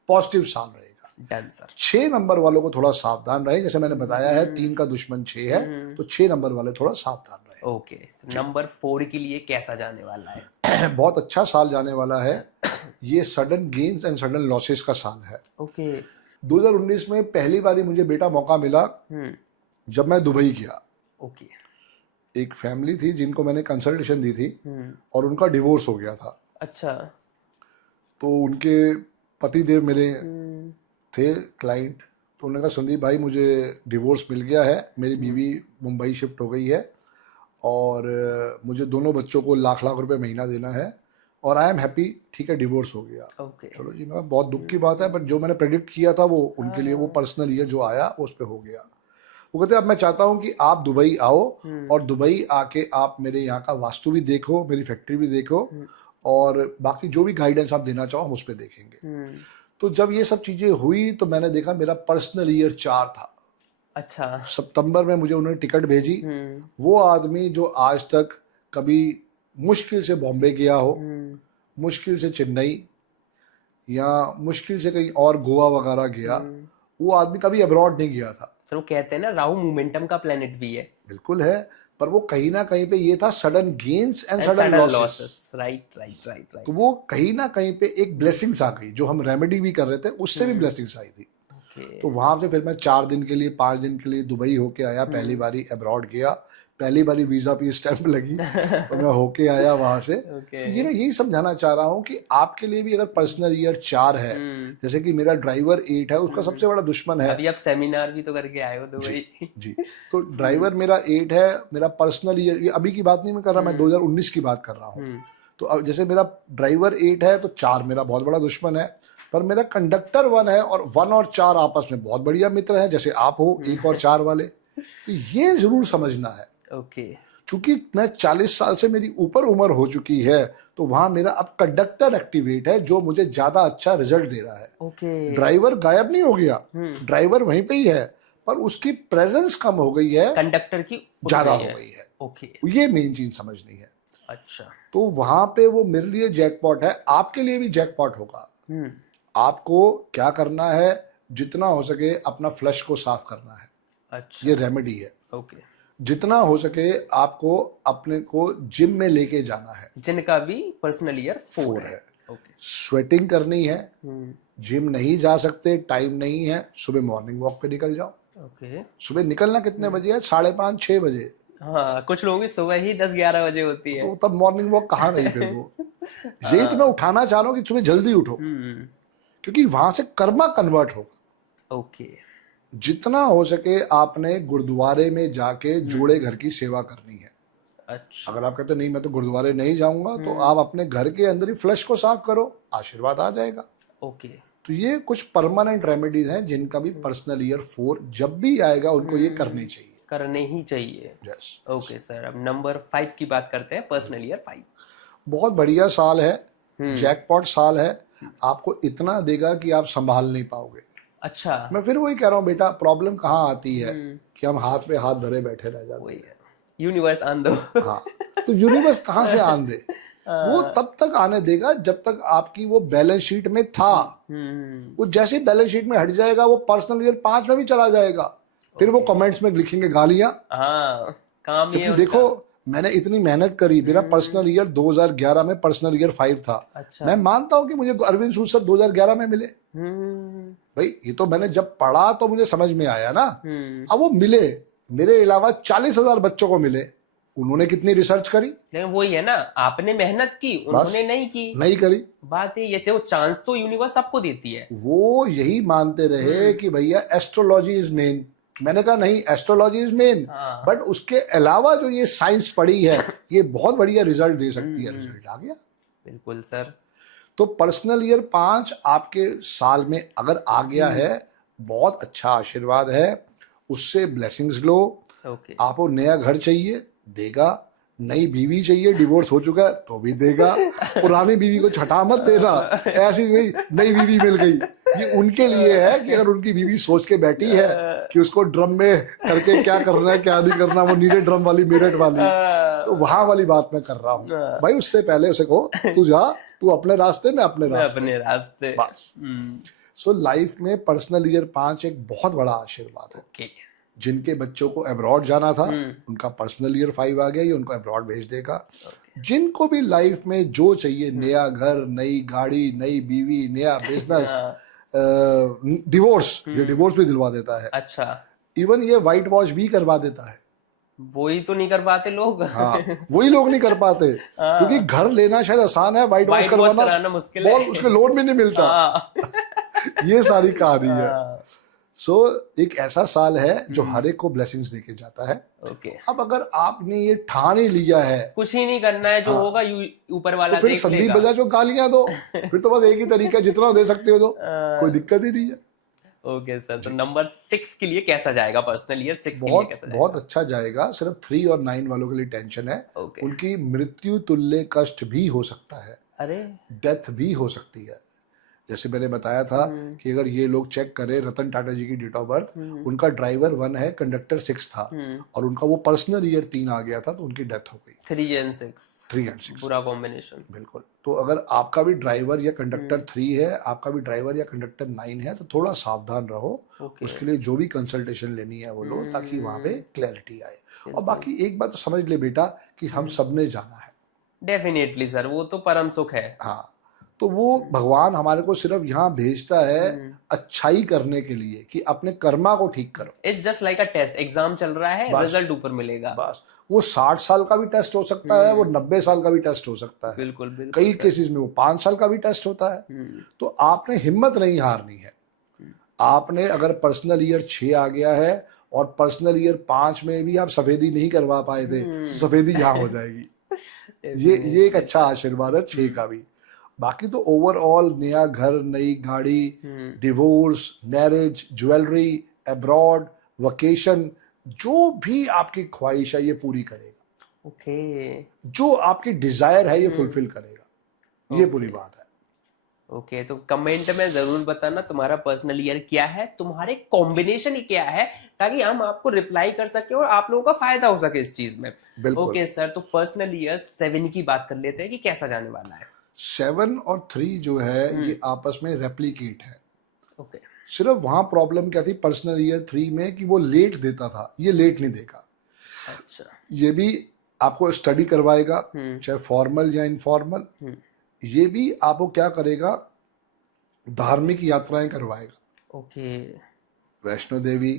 पॉजिटिव साल रहेगा। Done sir. 6 नंबर वालों को थोड़ा सावधान रहे, जैसे मैंने बताया है 3 का दुश्मन 6 है, तो 6 नंबर वाले थोड़ा सावधान रहे। ओके। नंबर 4 के लिए कैसा जाने वाला है? बहुत अच्छा साल जाने वाला है। ये sudden gains and sudden losses का साल है। ओके। 2019 में पहली बारी मुझे बेटा मौका मिला जब मैं दुबई गया। ओके। एक फैमिली थी जिनको मैंने कंसल्टेशन दी थी, और उनका डिवोर्स हो गया था। अच्छा। तो उनके पति देव मेरे थे क्लाइंट, तो उन्होंने कहा संदीप भाई मुझे डिवोर्स मिल गया है, मेरी बीवी मुंबई शिफ्ट हो गई है, और मुझे दोनों बच्चों को लाख लाख रुपए महीना देना है, और आई एम हैप्पी। ठीक है, डिवोर्स हो गया। चलो जी, मैं बहुत दुख की बात है, बट जो मैंने प्रेडिक्ट किया था वो उनके लिए, वो पर्सनल ईयर जो आया उस पर हो गया। वो कहते अब मैं चाहता हूँ कि आप दुबई आओ, और दुबई आके आप मेरे यहाँ का वास्तु भी देखो, मेरी फैक्ट्री भी देखो, और बाकी जो भी गाइडेंस आप देना चाहो हम उस पर देखेंगे। तो जब ये सब चीजें हुई तो मैंने देखा मेरा पर्सनल ईयर 4 था। अच्छा। सितंबर में मुझे उन्होंने टिकट भेजी। वो आदमी जो आज तक कभी मुश्किल से बॉम्बे गया हो, मुश्किल से चेन्नई, या मुश्किल से कहीं और गोवा वगैरह गया, वो आदमी कभी अब्रॉड नहीं गया था। तो कहते हैं ना राहु मोमेंटम का प्लेनेट भी है। बिल्कुल है, पर वो कहीं ना कहीं पे ये था sudden gains and sudden losses. Right. तो वो कहीं ना कहीं पे एक ब्लेसिंग्स आ गई, जो हम रेमेडी भी कर रहे थे उससे भी ब्लेसिंग्स आई थी। तो वहां से फिर मैं 4 दिन के लिए 5 दिन के लिए दुबई होके आया। पहली बारी अब्रॉड गया, पहली बारी वीजा पे स्टैंप लगी, तो मैं होके आया वहां से। ये मैं यही समझाना चाह रहा हूँ कि आपके लिए भी अगर पर्सनल ईयर 4 है, जैसे कि मेरा ड्राइवर 8 है, उसका सबसे बड़ा दुश्मन है। अभी आप सेमिनार भी तो करके आए हो दुबई। जी, तो ड्राइवर मेरा 8 है। मेरा पर्सनल ईयर, ये अभी की बात नहीं मैं कर रहा, मैं 2019 की बात कर रहा हूँ। तो अब जैसे मेरा ड्राइवर 8 है, तो 4 मेरा बहुत बड़ा दुश्मन है, पर मेरा कंडक्टर 1 है, और 1 और 4 आपस में बहुत बढ़िया मित्र है, जैसे आप हो 1 और 4 वाले। तो ये जरूर समझना है। ओके। चूंकि मैं 40 साल से मेरी ऊपर उम्र हो चुकी है, तो वहां मेरा अब कंडक्टर एक्टिवेट है जो मुझे ज्यादा अच्छा रिजल्ट दे रहा है। ओके। ड्राइवर गायब नहीं हो गया, ड्राइवर वहीं पे ही है, पर उसकी प्रेजेंस कम हो गई है, कंडक्टर की उड़ ज्यादा गई हो है। गई है। ओके। ये मेन चीज समझनी है। अच्छा। तो वहां पे वो मेरे लिए जैकपॉट है, आपके लिए भी जैकपॉट होगा। आपको क्या करना है, जितना हो सके अपना फ्लश को साफ करना है। अच्छा। ये रेमेडी है। ओके। जितना हो सके आपको अपने को जिम में लेके जाना है, जिनका भी पर्सनल ईयर 4 4 है। है। ओके। स्वेटिंग करनी है, जिम नहीं जा सकते, टाइम नहीं है, सुबह मॉर्निंग वॉक पे निकल जाओ। ओके। सुबह निकलना कितने बजे है? 5:30 6 बजे। हाँ, कुछ लोगों की सुबह ही 10-11 बजे होती है। तो तब मॉर्निंग वॉक कहाँ रही फिर वो? यही तो मैं उठाना चाह रहा हूँ कि सुबह जल्दी उठो, क्योंकि वहां से कर्मा कन्वर्ट होगा। ओके। जितना हो सके आपने गुरुद्वारे में जाके जोड़े घर की सेवा करनी है। अच्छा। अगर आप कहते नहीं मैं तो गुरुद्वारे नहीं जाऊंगा, तो आप अपने घर के अंदर ही फ्लश को साफ करो, आशीर्वाद आ जाएगा। ओके। तो ये कुछ परमानेंट रेमेडीज हैं जिनका भी पर्सनल ईयर 4 जब भी आएगा उनको ये करनी चाहिए। करने ही चाहिए। यस। ओके सर, अब नंबर 5 की बात करते हैं, पर्सनल ईयर 5। बहुत बढ़िया साल है, जैकपॉट साल है। आपको इतना देगा कि आप संभाल नहीं पाओगे। अच्छा। मैं फिर वही कह रहा हूँ बेटा, प्रॉब्लम कहाँ आती है कि हम हाथ पे हाथ धरे बैठे रह जाते वही हैं। है, यूनिवर्स आन दो। हाँ, तो यूनिवर्स कहाँ से आन दे? वो तब तक आने देगा जब तक आपकी वो बैलेंस शीट में था। वो जैसे ही बैलेंस शीट में हट जाएगा, वो पर्सनल ईयर 5 में भी चला जाएगा। फिर वो कमेंट्स में लिखेंगे गालियां। हाँ, काम ही है जबकि देखो मैंने इतनी मेहनत करी, मेरा पर्सनल ईयर 2011 में पर्सनल ईयर 5 था। अच्छा। मैं मानता हूँ कि मुझे अरविंद सूद सर 2011 में मिले। भाई ये तो मैंने जब पढ़ा तो मुझे समझ में आया ना। अब वो मिले, मेरे अलावा 40,000 बच्चों को मिले। उन्होंने कितनी रिसर्च करी? लेकिन वही है ना, आपने मेहनत की, उन्होंने नहीं की। नहीं करी। बात ये वो चांस तो यूनिवर्स सबको देती है। वो यही मानते रहे कि भैया एस्ट्रोलॉजी इज मेन। मैंने कहा नहीं, एस्ट्रोलॉजी इज मेन, बट उसके अलावा जो ये साइंस पढ़ी है ये बहुत बढ़िया रिजल्ट दे सकती है। रिजल्ट आ गया। बिल्कुल सर। तो पर्सनल ईयर 5 आपके साल में अगर आ गया है, बहुत अच्छा आशीर्वाद है, उससे ब्लेसिंग्स लो। ओके। आपको नया घर चाहिए, देगा। नई बीवी चाहिए, डिवोर्स हो चुका है तो भी देगा। पुरानी बीवी को छठा मत देना, ऐसी नई बीवी मिल गई। ये उनके लिए है कि अगर उनकी बीवी सोच के बैठी है कि उसको ड्रम में करके क्या करना है क्या नहीं करना, वो नीले ड्रम वाली मेरठ वाली, तो वहां वाली बात मैं कर रहा हूँ। भाई उससे पहले उसे कहो तू जा, तू अपने रास्ते में अपने रास्ते बस। सो लाइफ में पर्सनल ईयर 5 एक बहुत बड़ा आशीर्वाद है। ओके। जिनके बच्चों को अब्रॉड जाना था उनका पर्सनल ईयर 5 आ गया, ये उनको अब्रॉड भेज देगा। जिनको भी लाइफ में जो चाहिए, नया घर, नई गाड़ी, नई बीवी, नया बिजनेस, डिवोर्स, ये डिवोर्स भी दिलवा देता है। अच्छा। इवन ये व्हाइट वॉश भी करवा देता है। वही तो नहीं कर पाते लोग। हाँ, वही लोग नहीं कर पाते क्योंकि घर लेना शायद आसान है, व्हाइट वॉश करवाना मुश्किल है। उसके लोन भी नहीं मिलता। ये सारी कहानी है। सो एक ऐसा साल है जो हर एक को ब्लेसिंग्स देके जाता है। ओके। अब अगर आपने ये ठान ही लिया है, कुछ ही नहीं करना है, जो होगा ऊपर वाला तो फिर संदीप बजा जो गालियां दो, फिर तो बस एक ही तरीका है, जितना दे सकते हो दो, कोई दिक्कत ही नहीं है। ओके सर, तो नंबर 6 के लिए कैसा जाएगा पर्सनल ईयर 6 के लिए कैसा जाएगा? बहुत अच्छा जाएगा। सिर्फ 3 और 9 वालों के लिए टेंशन है। उनकी मृत्यु तुल्य कष्ट भी हो सकता है। अरे, डेथ भी हो सकती है। जैसे मैंने बताया था कि अगर ये लोग चेक करें रतन टाटा जी की डेट ऑफ बर्थ, उनका ड्राइवर 1 है, कंडक्टर 6 था, और उनका वो पर्सनल ईयर 3 आ गया था, तो उनकी डेथ हो गई। 3 and 6 बुरा कॉम्बिनेशन। बिल्कुल। तो अगर आपका भी ड्राइवर या कंडक्टर 3 है, आपका भी ड्राइवर या कंडक्टर 9 है, तो थोड़ा सावधान रहो। उसके लिए जो भी कंसल्टेशन लेनी है वो लो, ताकि वहां पे क्लैरिटी आए। और बाकी एक बात तो समझ ले बेटा कि हम सबने जाना है। डेफिनेटली सर, वो तो परम सुख है। हाँ, तो वो भगवान हमारे को सिर्फ यहाँ भेजता है अच्छाई करने के लिए, कि अपने कर्मा को ठीक करो। It's just like a test, exam चल रहा है, रिजल्ट ऊपर मिलेगा। बस वो 60 साल का भी टेस्ट हो सकता है, वो 90 साल का भी टेस्ट हो सकता है। बिल्कुल बिल्कुल। कई केसेस में वो 5 साल का भी टेस्ट होता है। तो आपने हिम्मत नहीं हारनी है। आपने अगर पर्सनल ईयर 6 आ गया है और पर्सनल ईयर 5 में भी आप सफेदी नहीं करवा पाए थे, तो सफेदी यहाँ हो जाएगी। ये एक अच्छा आशीर्वाद है 6 का भी। बाकी तो ओवरऑल नया घर, नई गाड़ी, divorce, marriage, jewellery, abroad, vacation, जो भी आपकी ख्वाहिश है ये पूरी करेगा। ओके जो आपकी डिजायर है ये फुलफिल करेगा, ये पूरी बात है। ओके, तो कमेंट में जरूर बताना तुम्हारा पर्सनल ईयर क्या है, तुम्हारे कॉम्बिनेशन क्या है, ताकि हम आपको रिप्लाई कर सके और आप लोगों का फायदा हो सके इस चीज में। बिल्कुल। ओके सर, तो पर्सनल ईयर 7 की बात कर लेते हैं कि कैसा जाने वाला है। 7 और 3 जो है ये आपस में रेप्लिकेट है। ओके सिर्फ वहां प्रॉब्लम क्या थी पर्सनल ईयर 3 में कि वो लेट देता था, ये लेट नहीं देगा। अच्छा। ये भी आपको स्टडी करवाएगा, चाहे फॉर्मल या इनफॉर्मल। ये भी आपको क्या करेगा, धार्मिक यात्राएं करवाएगा। ओके। वैष्णो देवी,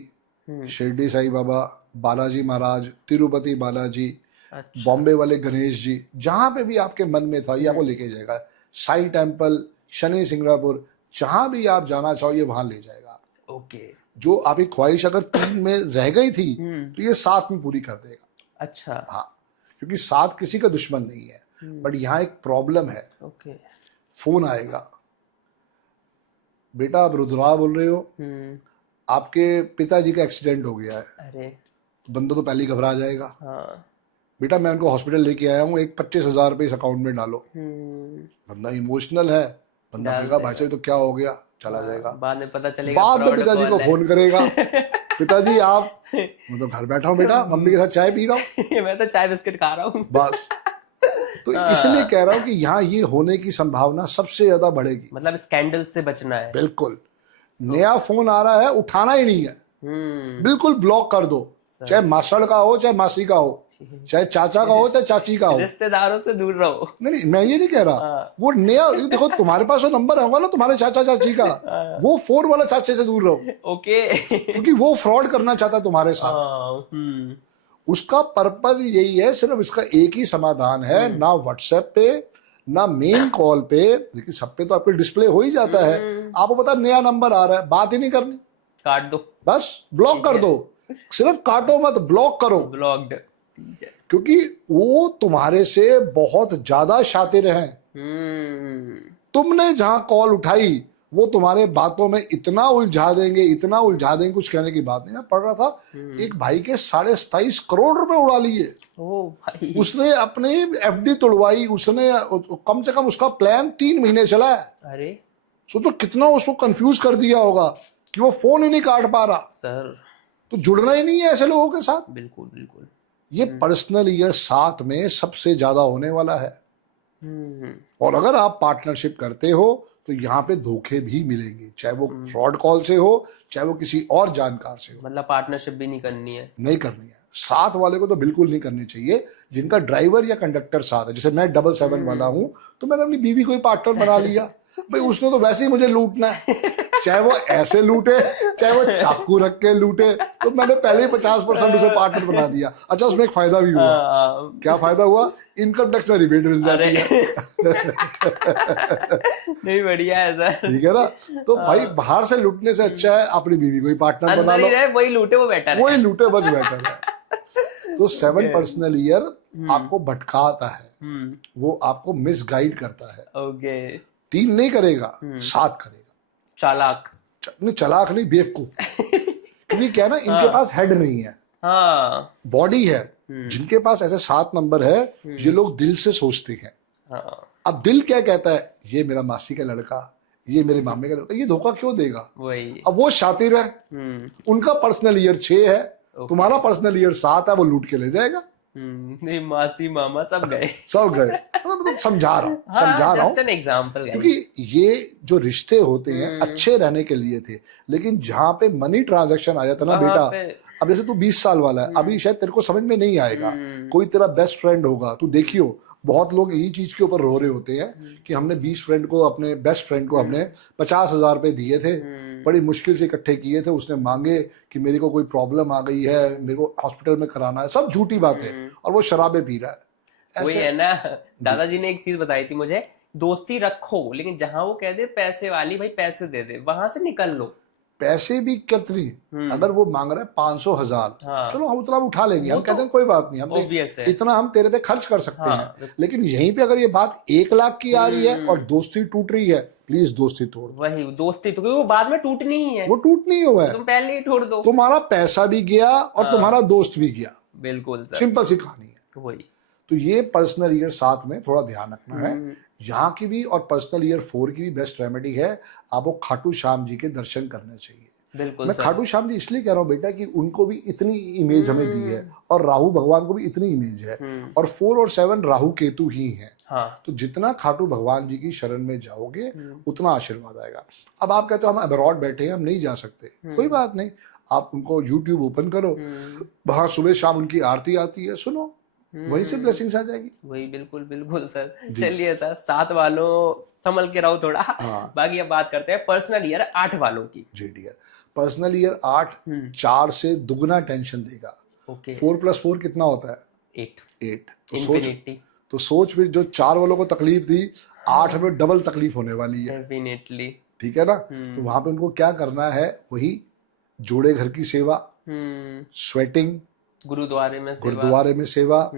शिरडी साईं बाबा, बालाजी महाराज, तिरुपति बालाजी, अच्छा। बॉम्बे वाले गणेश जी, जहां पे भी आपके मन में था ये आपको लेके जाएगा। साई टेम्पल, शनि सिंगरापुर, जहां भी आप जाना चाहो ये वहां ले जाएगा। ओके। जो आपकी ख्वाहिश अगर 3 में रह गई थी तो ये 7 में पूरी कर देगा। अच्छा। हाँ, क्योंकि 7 किसी का दुश्मन नहीं है। बट यहाँ एक प्रॉब्लम है। ओके। फोन आएगा, बेटा आप रुद्रा बोल रहे हो, आपके पिताजी का एक्सीडेंट हो गया है। अरे तो बंदा तो पहले ही घबरा जाएगा। हाँ। बेटा मैं उनको हॉस्पिटल लेके आया हूँ, एक 25,000 रुपये इस अकाउंट में डालो। बंदा इमोशनल है, बंदा कहेगा भाई साहब तो क्या हो गया, चला जाएगा। बाद में पता चलेगा बाद में fraud पिताजी को call फोन करेगा, पिताजी आप, मैं तो घर बैठा हूँ बेटा, मम्मी के साथ चाय पी रहा हूँ। है। मैं तो चाय बिस्किट खा रहा हूँ। बस तो इसलिए कह रहा हूँ कि यहाँ ये होने की संभावना सबसे ज्यादा बढ़ेगी। मतलब स्कैंडल से बचना है। बिल्कुल। नया फोन आ रहा है, उठाना ही नहीं है, बिल्कुल ब्लॉक कर दो। चाहे मासड़ का हो, चाहे मासी का हो, चाहे चाचा का हो, चाहे चाची का हो। रिश्तेदारों से दूर रहो। नहीं, मैं ये नहीं कह रहा। वो नया देखो, तुम्हारे पास वो नंबर होगा ना तुम्हारे चाचा चाची का, वो फोन वाला चाचे से दूर रहो। ओके। क्योंकि वो फ्रॉड करना चाहता है तुम्हारे साथ। उसका पर्पज यही है, सिर्फ इसका एक ही समाधान है, ना व्हाट्सएप पे ना मेन कॉल पे, लेकिन सब पे तो आपके डिस्प्ले हो ही जाता है। आपको पता नया नंबर आ रहा है, बात ही नहीं करनी, काट दो, बस ब्लॉक कर दो। सिर्फ काटो मत, ब्लॉक करो। ब्लॉक्ड। क्योंकि वो तुम्हारे से बहुत ज्यादा शातिर हैं। तुमने जहां कॉल उठाई वो तुम्हारे बातों में इतना उलझा देंगे, इतना उलझा देंगे, कुछ कहने की बात नहीं। मैं पढ़ रहा था एक भाई के 27.5 करोड़ रुपए उड़ा लिए। ओ भाई। उसने अपनी एफडी तोड़वाई, उसने कम से कम उसका प्लान 3 महीने चला है। अरे तो कितना उसको कंफ्यूज कर दिया होगा कि वो फोन ही नहीं काट पा रहा। सर तो जुड़ना ही नहीं है ऐसे लोगों के साथ। बिल्कुल बिल्कुल। ये पर्सनल ईयर 7 में सबसे ज्यादा होने वाला है। और अगर आप पार्टनरशिप करते हो तो यहाँ पे धोखे भी मिलेंगे, चाहे वो फ्रॉड कॉल से हो, चाहे वो किसी और जानकार से हो। मतलब पार्टनरशिप भी नहीं करनी है। नहीं करनी है। 7 वाले को तो बिल्कुल नहीं करनी चाहिए। जिनका ड्राइवर या कंडक्टर साथ है, जैसे मैं 777 वाला हूँ, तो मैंने अपनी बीवी को ही पार्टनर बना लिया। भाई उसने तो वैसे ही मुझे लूटना है, चाहे वो ऐसे लूटे, चाहे वो चाकू रख के लूटे। तो मैंने पहले ही 50% उसे पार्टनर बना दिया। अच्छा, उसमें एक फायदा भी हुआ। क्या फायदा हुआ? इनकम टैक्स में रिबेट मिल जाती है। नहीं, बढ़िया है सर। ठीक है ना? तो भाई बाहर से लूटने से अच्छा है अपनी बीवी को ही पार्टनर बना लो। वही लूटे वो बेटर है। वही लूटे बस बेटर है। तो 7 पर्सनल ईयर आपको भटकाता है, वो आपको मिसगाइड करता है। ओके। 3 नहीं करेगा, 7 करेगा। चालाक नहीं, चालाक नहीं, बेवकूफ। क्योंकि क्या ना, इनके पास हेड नहीं है, हाँ, बॉडी है। जिनके पास ऐसे 7 नंबर है, ये लोग दिल से सोचते हैं। हाँ। अब दिल क्या कहता है, ये मेरा मासी का लड़का, ये मेरे मामे का लड़का, ये धोखा क्यों देगा? वही। अब वो शातिर है, उनका पर्सनल ईयर 6 है, तुम्हारा पर्सनल ईयर 7 है, वो लूट के ले जाएगा। नहीं, मासी मामा सब गए। सब गए। मतलब समझा रहा हूँ, जस्ट एन एग्जांपल। क्योंकि ये जो रिश्ते होते हैं अच्छे रहने के लिए थे, लेकिन जहां पे मनी ट्रांजैक्शन आ जाता ना बेटा, अब जैसे तू 20 साल वाला है, अभी शायद तेरे को समझ में नहीं आएगा। कोई तेरा बेस्ट फ्रेंड होगा, तू देखियो बहुत लोग यही चीज के ऊपर रो रहे होते हैं कि हमने 20 फ्रेंड को, अपने बेस्ट फ्रेंड को हमने 50,000 रुपए दिए थे, बड़ी मुश्किल से इकट्ठे किए थे, उसने मांगे कि मेरे को कोई प्रॉब्लम आ गई है, मेरे को हॉस्पिटल में कराना है, सब झूठी बातें, और वो शराबे पी रहा है। वही है ना, दादाजी ने एक चीज बताई थी मुझे, दोस्ती रखो, लेकिन जहां वो कह दे पैसे वाली, भाई पैसे दे दे, वहां से निकल लो। पैसे भी कितनी, अगर वो मांग रहा है 500,000, चलो हम उतना उठा लेंगे, हम कहते हैं कोई बात नहीं, हम इतना हम तेरे पे खर्च कर सकते हैं। लेकिन यहीं पे अगर ये बात 1 लाख की आ रही है और दोस्ती टूट रही है, प्लीज दोस्ती तोड़ दो। वही दोस्ती तो, क्योंकि वो बाद में टूटनी ही है, वो टूटनी हुआ है, तुम पहले ही तोड़ दो। तुम्हारा पैसा भी गया और तुम्हारा दोस्त भी गया। बिल्कुल सर, सिंपल सी कहानी है। वही। तो ये पर्सनल ईयर 7 में थोड़ा ध्यान रखना है। यहाँ की भी और पर्सनल ईयर 4 की भी बेस्ट रेमेडी है, आपको खाटू श्याम जी के दर्शन करने चाहिए। बिल्कुल मैं सर। खाटू श्याम जी इसलिए कह रहा हूँ बेटा कि उनको भी इतनी इमेज हमें दी है और राहु भगवान को भी इतनी इमेज है, और 4 और 7 राहु केतु ही हैं। हाँ। तो जितना खाटू भगवान जी की शरण में जाओगे उतना आशीर्वाद आएगा। अब आप कहते हो हम अब्रॉड बैठे हैं, हम नहीं जा सकते, कोई बात नहीं, आप उनको यूट्यूब ओपन करो, वहां सुबह शाम उनकी आरती आती है, सुनो, वहीं से ब्लेसिंग्स आ जाएगी। वही, बिल्कुल बिल्कुल सर। चलिए सर, 7 वालों संभल के रहो थोड़ा। बाकी अब बात करते हैं पर्सनल ईयर 8 वालों की। जी डियर, पर्सनल ईयर 8 4 से दुगना टेंशन देगा। ओके। 4 + 4 कितना होता है? 8। तो सोच फिर जो 4 वालों को तकलीफ थी, 8 में डबल तकलीफ होने वाली है। डेफिनेटली। ठीक है ना? तो वहां पे उनको क्या करना है, वही जोड़े घर की सेवा, स्वेटिंग, गुरुद्वारे में सेवा,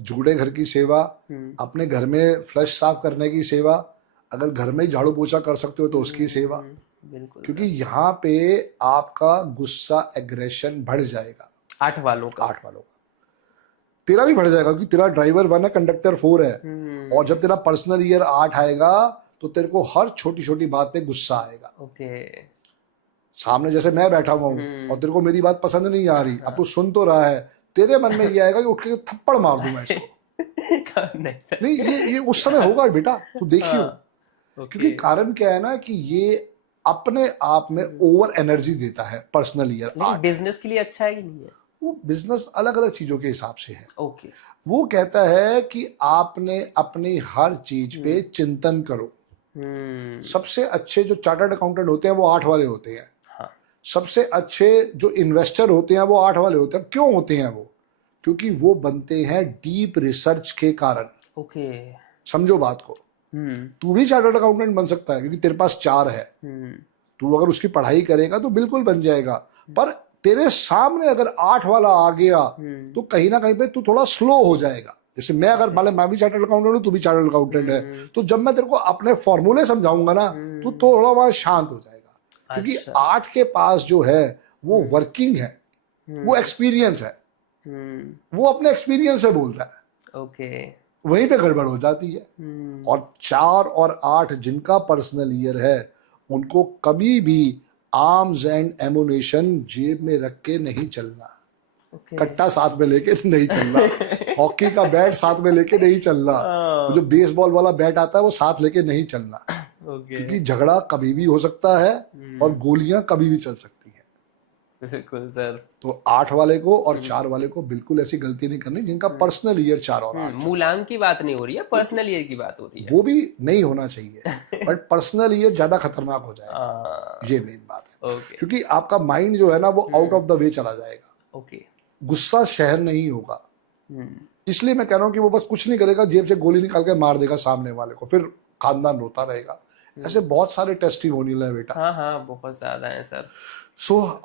जोड़े घर की सेवा, अपने घर में फ्लश साफ करने की सेवा, अगर घर में ही झाड़ू पोछा कर सकते हो तो उसकी सेवा, क्योंकि यहाँ पे आपका गुस्सा, एग्रेशन बढ़ जाएगा। 8 वालों का तेरा भी बढ़ जाएगा, क्योंकि तेरा ड्राइवर 1 है, कंडक्टर 4 है, और जब तेरा पर्सनल ईयर 8 आएगा तो तेरे को हर छोटी छोटी बात पे गुस्सा आएगा। ओके। सामने जैसे मैं बैठा हुआ हूँ और तेरे को मेरी बात पसंद नहीं आ रही, अब तू सुन तो रहा है, तेरे मन में ये आएगा कि उठ के थप्पड़ मार दूं मैं इसको। नहीं, ये उस समय होगा बेटा, तू देखियो। क्योंकि कारण क्या है ना कि ये अपने आप में ओवर एनर्जी देता है पर्सनल ईयर 8। बिजनेस के लिए अच्छा है कि नहीं है? वो बिजनेस अलग अलग चीजों के हिसाब से है। ओके। वो कहता है कि आपने अपनी हर चीज पे चिंतन करो। सबसे अच्छे जो चार्टर्ड अकाउंटेंट होते हैं वो 8 वाले होते हैं। हाँ। सबसे अच्छे जो इन्वेस्टर होते हैं वो 8 वाले होते हैं। क्यों होते हैं वो? क्योंकि वो बनते हैं डीप रिसर्च के कारण। ओके। समझो बात को। तू भी चार्टर्ड अकाउंटेंट बन सकता है, क्योंकि तेरे पास 4 है। तू अगर उसकी पढ़ाई करेगा तो बिल्कुल बन जाएगा, पर तेरे सामने अगर 8 वाला आ गया तो कहीं ना कहीं पे तू थोड़ा स्लो हो जाएगा। जैसे मैं अगर मान मैं भी चार्टर्ड अकाउंटेंट हूँ, तू भी चार्टर्ड अकाउंटेंट है, तो जब मैं तेरे को अपने फॉर्मूले समझाऊंगा ना तो थोड़ा वहां शांत हो जाएगा। क्योंकि 8 के पास जो है वो वर्किंग है, वो एक्सपीरियंस है, वो अपने एक्सपीरियंस से बोलता है। ओके। वहीं पे गड़बड़ हो जाती है। और 4 और 8 जिनका पर्सनल ईयर है उनको कभी भी आर्म्स एंड एमुनेशन जेब में रख के नहीं चलना। कट्टा साथ में लेके नहीं चलना, हॉकी का बैट साथ में लेके नहीं चलना, जो बेसबॉल वाला बैट आता है वो साथ लेके नहीं चलना। क्योंकि झगड़ा कभी भी हो सकता है और गोलियां कभी भी चल सकती हैं। बिल्कुल सर। तो 8 वाले को और 4 वाले को बिल्कुल ऐसी गलती नहीं करनी जिनका पर्सनल ईयर 4 और 8। मूलांक की बात नहीं हो रही है, पर्सनल ईयर की बात हो रही है। वो भी नहीं होना चाहिए, बट पर्सनल ईयर ज्यादा खतरनाक हो जाएगा, ये मेन बात है। क्योंकि आपका माइंड जो है ना वो आउट ऑफ द वे चला जाएगा। ओके। गुस्सा सहन नहीं होगा। इसलिए मैं कह रहा हूँ कि वो बस कुछ नहीं करेगा, जेब से गोली निकाल के मार देगा सामने वाले को, फिर खानदान रोता रहेगा। ऐसे बहुत सारे टेस्टिमोनियल है बेटा। हाँ, बहुत ज्यादा है सर।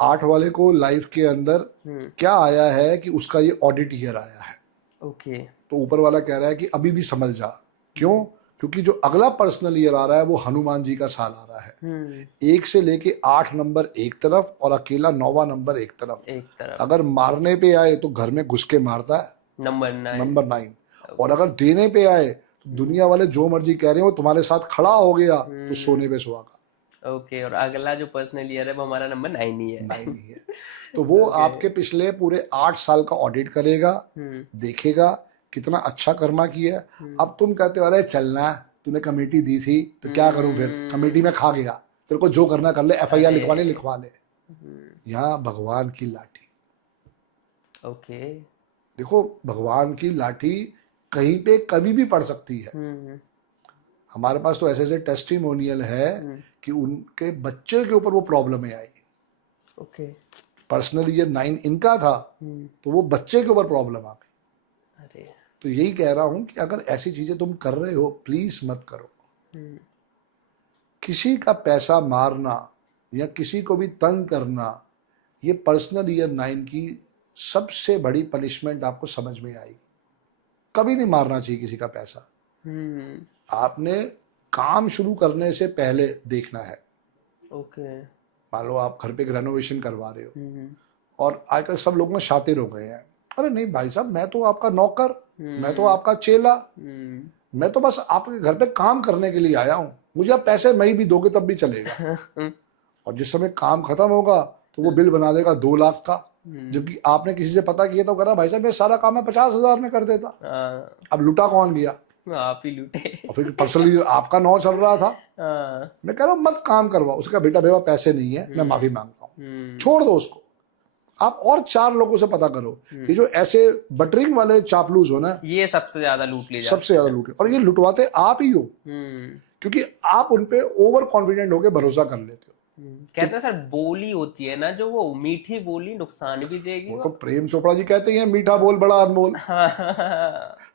8 वाले को लाइफ के अंदर क्या आया है कि उसका ये ऑडिट ईयर आया है। ओके। तो ऊपर वाला कह रहा है कि अभी भी संभल जा। क्यों? क्योंकि जो अगला पर्सनल ईयर आ रहा है वो हनुमान जी का साल आ रहा है। 1 से लेके 8 नंबर एक तरफ और अकेला 9वां नंबर एक तरफ। अगर मारने पे आए तो घर में घुस के मारता है, नंबर 9। और अगर देने पे आए तो दुनिया वाले जो मर्जी कह रहे हैं वो तुम्हारे साथ खड़ा हो गया तो सोने पे सुहागा। ओके। और अगला जो पर्सनल ईयर है वो हमारा नंबर 9 ही है। 9 ही है। तो वो आपके पिछले पूरे 8 साल का ऑडिट करेगा, देखेगा कितना अच्छा कर्मा किया। अब तुम कहते हो अरे चलना, तूने कमेटी दी थी तो क्या करूं, फिर कमेटी में खा गया, तेरे को जो करना कर ले, FIR लिखवाने लिखवा ले। यहाँ भगवान की लाठी। ओके। देखो भगवान की लाठी कहीं पे कभी भी पड़ सकती है। हमारे पास तो ऐसे ऐसे टेस्टिमोनियल है कि उनके बच्चे के ऊपर वो प्रॉब्लम आई। ओके। पर्सनल ईयर 9 इनका था तो वो बच्चे के ऊपर प्रॉब्लम आ गई। तो यही कह रहा हूं कि अगर ऐसी चीजें तुम कर रहे हो प्लीज मत करो। किसी का पैसा मारना या किसी को भी तंग करना, ये पर्सनल ईयर 9 की सबसे बड़ी पनिशमेंट आपको समझ में आएगी। कभी नहीं मारना चाहिए किसी का पैसा। आपने काम शुरू करने से पहले देखना है। ओके। मान लो आप घर पे एक रेनोवेशन करवा रहे हो और आजकल सब लोग ना शातिर हो गए हैं, अरे नहीं भाई साहब मैं तो आपका नौकर, मैं तो आपका चेला, मैं तो बस आपके घर पे काम करने के लिए आया हूँ, मुझे आप पैसे नहीं भी दोगे तब भी चलेगा। और जिस समय काम खत्म होगा तो वो बिल बना देगा 2 लाख का, जबकि आपने किसी से पता किया तो करा भाई साहब मैं सारा काम मैं 50,000 में कर देता। अब लुटा कौन गया? आप ही लूटे। और फिर पर्सनली आपका नौ चल रहा था। मैं कह रहा हूँ मत काम करवाओ। उसका बेटा मेरे पास पैसे नहीं है, मैं माफी मांगता हूँ, छोड़ दो उसको। आप और 4 लोगों से पता करो कि जो ऐसे बटरिंग वाले चापलूस हो ना, ये सबसे ज्यादा लूट ले सबसे ज्यादा लूटे। और ये लुटवाते आप ही हो, क्योंकि आप उनपे ओवर कॉन्फिडेंट होकर भरोसा कर लेते हो। कहते हैं सर बोली होती है ना जो, वो मीठी बोली नुकसान भी देगी। वो तो प्रेम चोपड़ा जी कहते हैं मीठा बोल बड़ा अनमोल।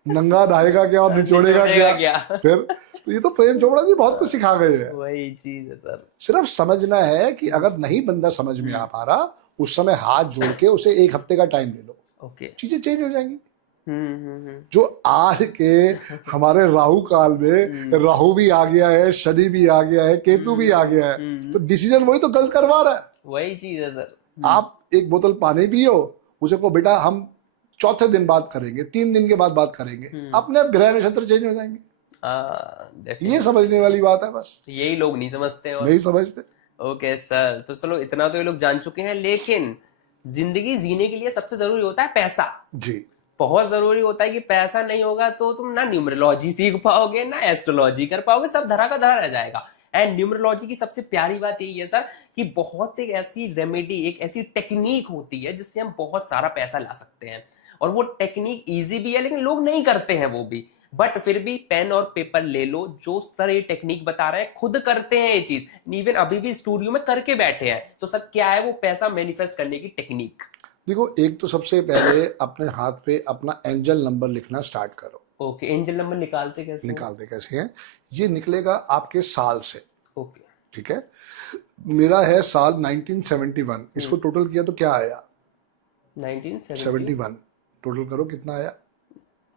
नंगा ढाएगा क्या और निचोड़ेगा क्या? फिर तो ये तो प्रेम चोपड़ा जी बहुत कुछ सिखा गए हैं। वही चीज है सर। सिर्फ समझना है कि अगर नहीं बंदा समझ में आ पा रहा, उस समय हाथ जोड़ के उसे 1 हफ्ते का टाइम ले लो, ओके, चीजें चेंज हो जाएंगी। जो आज के हमारे राहु काल में राहु भी आ गया है, शनि भी आ गया है, केतु भी आ गया है, तो डिसीजन वही तो गलत करवा रहा है। वही चीज है सर। आप एक बोतल पानी पियो, उसे को बेटा हम चौथे दिन बात करेंगे, 3 दिन के बाद बात करेंगे, अपने आप ग्रह नक्षत्र चेंज हो जाएंगे। ये समझने वाली बात है, बस यही लोग नहीं समझते और नहीं समझते। ओके सर, तो चलो इतना तो ये लोग जान चुके हैं, लेकिन जिंदगी जीने के लिए सबसे जरूरी होता है पैसा जी। बहुत जरूरी होता है कि पैसा नहीं होगा तो तुम ना न्यूमरोलॉजी सीख पाओगे ना एस्ट्रोलॉजी कर पाओगे, सब धरा का धरा रह जाएगा। एंड न्यूमरोलॉजी की सबसे प्यारी बात यही है सर कि बहुत एक ऐसी रेमेडी, एक ऐसी टेक्निक होती है जिससे हम बहुत सारा पैसा ला सकते हैं। और वो टेक्निक इजी भी है, लेकिन लोग नहीं करते हैं वो भी। बट फिर भी पेन और पेपर ले लो, जो सर ये टेक्निक बता रहे हैं खुद करते हैं ये चीज, इवन अभी भी स्टूडियो में करके बैठे हैं। तो सर क्या है वो पैसा मैनिफेस्ट करने की टेक्निक? देखो, एक तो सबसे पहले अपने हाथ पे अपना एंजल नंबर लिखना स्टार्ट करो। ओके, एंजल नंबर निकालते कैसे हैं? ये निकलेगा आपके साल से। ओके, ठीक है। मेरा है साल 1971, इसको टोटल किया तो क्या आया? 1971 टोटल करो कितना आया?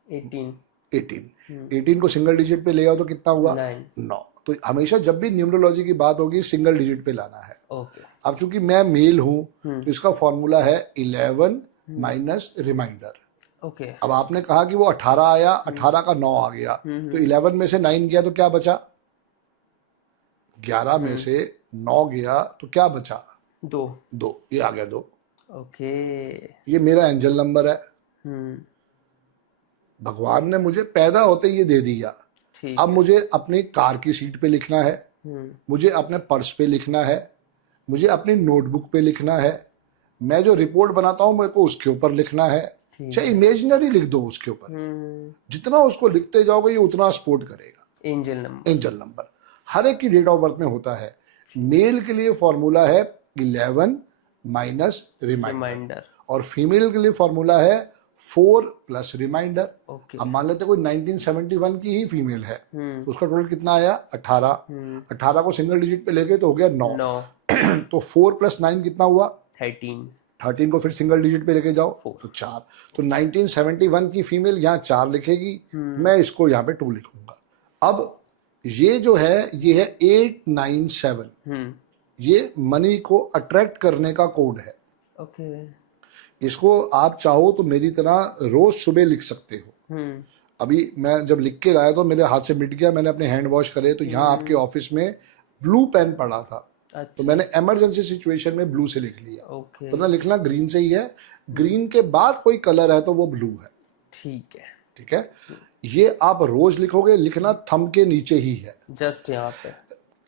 18 18 को सिंगल डिजिट पे ले आओ तो कितना हुआ? 9। तो हमेशा जब भी न्यूमरोलॉजी की बात होगी सिंगल डिजिट पे लाना है। ओके, अब चूंकि मैं मेल हूं तो इसका फॉर्मूला है 11 माइनस रिमाइंडर। ओके, अब आपने कहा कि वो 18 आया, 18 का 9 आ गया, तो 11 में से 9 गया तो क्या बचा? 11 में से 9 गया तो क्या बचा? 2। ये आ गया 2। ओके, ये मेरा एंजल नंबर है। भगवान ने मुझे पैदा होते ये दे दिया। अब मुझे अपनी कार की सीट पे लिखना है, मुझे अपने पर्स पे लिखना है, मुझे अपनी नोटबुक पे लिखना है, मैं जो रिपोर्ट बनाता हूं मेरे को उसके ऊपर लिखना है, चाहे इमेजिनरी लिख दो उसके ऊपर। जितना उसको लिखते जाओगे ये उतना सपोर्ट करेगा। एंजल नंबर हर एक की डेट ऑफ बर्थ में होता है। मेल के लिए फॉर्मूला है 11 माइनस रिमाइंडर, और फीमेल के लिए फॉर्मूला है 4 प्लस रिमाइंडर। अब मान लेते कोई 1971 की ही फीमेल है, तो उसका टोटल कितना आया? 18। 18 को सिंगल डिजिट पे लेके तो हो गया 9। तो 4 प्लस 9 कितना हुआ? 13 को फिर सिंगल डिजिट पे लेके जाओ तो 4। तो 1971 की फीमेल यहाँ 4 लिखेगी, मैं इसको यहाँ पे 2 लिखूंगा। अब ये जो है ये है 897। ये मनी को अट्रैक्ट करने का कोड है। ओके, इसको आप चाहो तो मेरी तरह रोज सुबह लिख सकते हो। अभी मैं जब लिख के लाया तो मेरे हाथ से मिट गया, मैंने अपने हैंड वॉश करे तो यहाँ आपके ऑफिस में ब्लू पेन पड़ा था। अच्छा। तो मैंने इमरजेंसी सिचुएशन में ब्लू से लिख लिया। तो ना लिखना ग्रीन से ही है, ग्रीन के बाद कोई कलर है तो वो ब्लू है। ठीक है। ये आप रोज लिखोगे, लिखना थंब के नीचे ही है, जस्ट यहाँ पे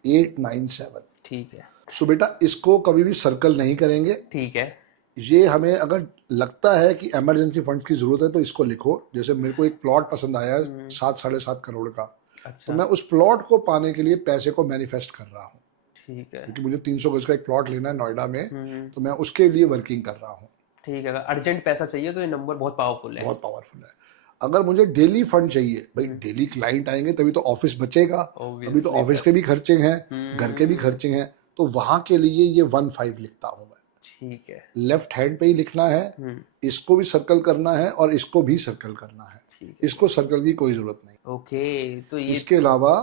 897। ठीक है। सो बेटा इसको कभी भी सर्कल नहीं करेंगे। ठीक है। ये हमें अगर लगता है कि इमरजेंसी फंड की जरूरत है तो इसको लिखो। जैसे मेरे को एक प्लॉट पसंद आया 7-7.5 करोड़ का। अच्छा। तो मैं उस प्लॉट को पाने के लिए पैसे को मैनिफेस्ट कर रहा हूँ। ठीक है। क्योंकि मुझे 300 गज का एक प्लॉट लेना है नोएडा में, तो मैं उसके लिए वर्किंग कर रहा हूँ। ठीक है। अगर अर्जेंट पैसा चाहिए तो ये नंबर बहुत पावरफुल है। बहुत पावरफुल है। अगर मुझे डेली फंड चाहिए, भाई डेली क्लाइंट आएंगे तभी तो ऑफिस बचेगा, तभी तो ऑफिस के भी खर्चे हैं, घर के भी खर्चे हैं, तो वहां के लिए ये 15 लिखता हूँ मैं। ठीक है। लेफ्ट हैंड पे ही लिखना है, इसको भी सर्कल करना है और इसको भी सर्कल करना है। इसको सर्कल की कोई जरूरत नहीं। ओके। तो ये इसके अलावा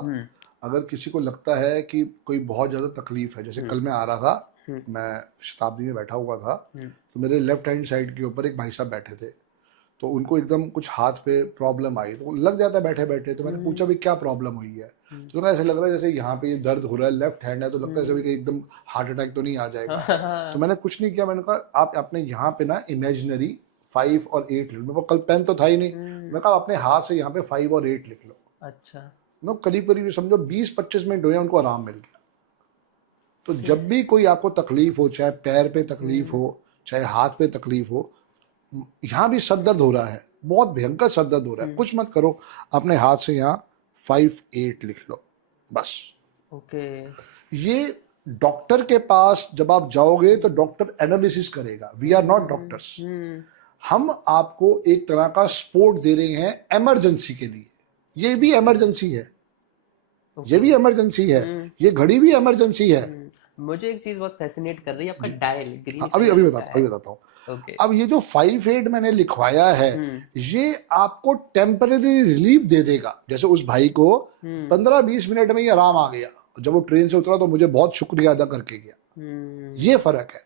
अगर किसी को लगता है कि कोई बहुत ज्यादा तकलीफ है, जैसे कल मैं आ रहा था, मैं शताब्दी में बैठा हुआ था, तो मेरे लेफ्ट हैंड साइड के ऊपर एक भाई साहब बैठे थे। तो उनको एकदम कुछ हाथ पे प्रॉब्लम आई, तो लग जाता है बैठे बैठे। तो मैंने पूछा भी क्या प्रॉब्लम हुई है, तो उन्हें ऐसा लग रहा है जैसे यहाँ पे ये दर्द हो रहा है, लेफ्ट हैंड है, तो लगता है जैसे कि एकदम हार्ट अटैक तो नहीं आ जाएगा। तो मैंने कुछ नहीं किया, मैंने कहा आप अपने यहाँ पे ना इमेजिनरी 5 और 8 लिख लो। मेरे को कल पेन तो था ही नहीं, मैं कहा अपने हाथ से यहाँ पे 5 और 8 लिख लो। अच्छा, मैं करीब समझो 20-25 मिनट हुए, उनको आराम मिल गया। तो जब भी कोई आपको तकलीफ हो, चाहे पैर पे तकलीफ हो, चाहे हाथ पे तकलीफ हो, यहाँ भी सर दर्द हो रहा है, बहुत भयंकर सर दर्द हो रहा है, कुछ मत करो, अपने हाथ से यहाँ 5-8 लिख लो बस। ओके। ये डॉक्टर के पास जब आप जाओगे तो डॉक्टर एनालिसिस करेगा। वी आर नॉट डॉक्टर्स, हम आपको एक तरह का सपोर्ट दे रहे हैं इमरजेंसी के लिए। ये भी इमरजेंसी है, ये भी इमरजेंसी है, ये घड़ी भी इमरजेंसी है। मुझे एक चीज बहुत फैसिनेट कर रही है, आपका डायल ग्रीन। अभी बताता हूँ। Okay. अब ये जो 5-8 मैंने लिखवाया है, ये आपको टेम्पररी रिलीफ दे देगा। जैसे उस भाई को 15-20 मिनट में ही आराम आ गया, जब वो ट्रेन से उतरा तो मुझे बहुत शुक्रिया अदा करके गया। ये फर्क है।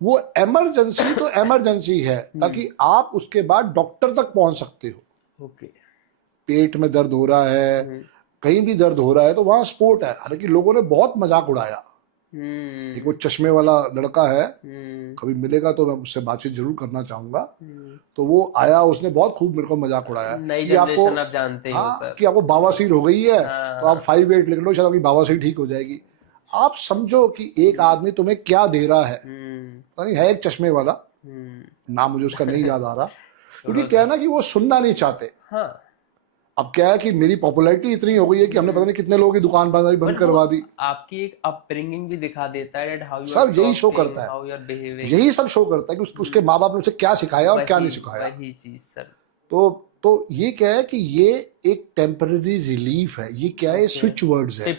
वो इमरजेंसी तो इमरजेंसी है, ताकि आप उसके बाद डॉक्टर तक पहुंच सकते हो। Okay. पेट में दर्द हो रहा है, कहीं भी दर्द हो रहा है, तो वहां सपोर्ट है। हालांकि लोगों ने बहुत मजाक उड़ाया। एक वो चश्मे वाला लड़का है, कभी मिलेगा तो मैं उससे बातचीत जरूर करना चाहूंगा। तो वो आया, उसने बहुत खूब मेरे को मजाक उड़ाया कि आपको, आप जानते हो सर, कि आपको बवासीर हो गई है, तो आप 5-8 लिख लो, शायद आपकी बवासीर ठीक हो जाएगी। आप समझो कि एक आदमी तुम्हें क्या दे रहा है। पता नहीं है एक चश्मे वाला, नाम मुझे उसका नहीं याद आ रहा, क्योंकि क्या है ना कि वो सुनना नहीं चाहते। अब क्या है कि मेरी पॉपुलैरिटी इतनी हो गई है कि हमने पता नहीं कितने लोगों की दुकान बंद करवा दी। आपकी एक अपब्रिंगिंग भी दिखा देता है, सब यही शो करता है, यही सब शो करता है कि उसके माँ बाप ने उसे क्या सिखाया और क्या नहीं सिखाया। वही चीज सर। तो ये क्या है कि ये एक टेम्पररी रिलीफ है। ये क्या है, स्विच वर्ड्स है।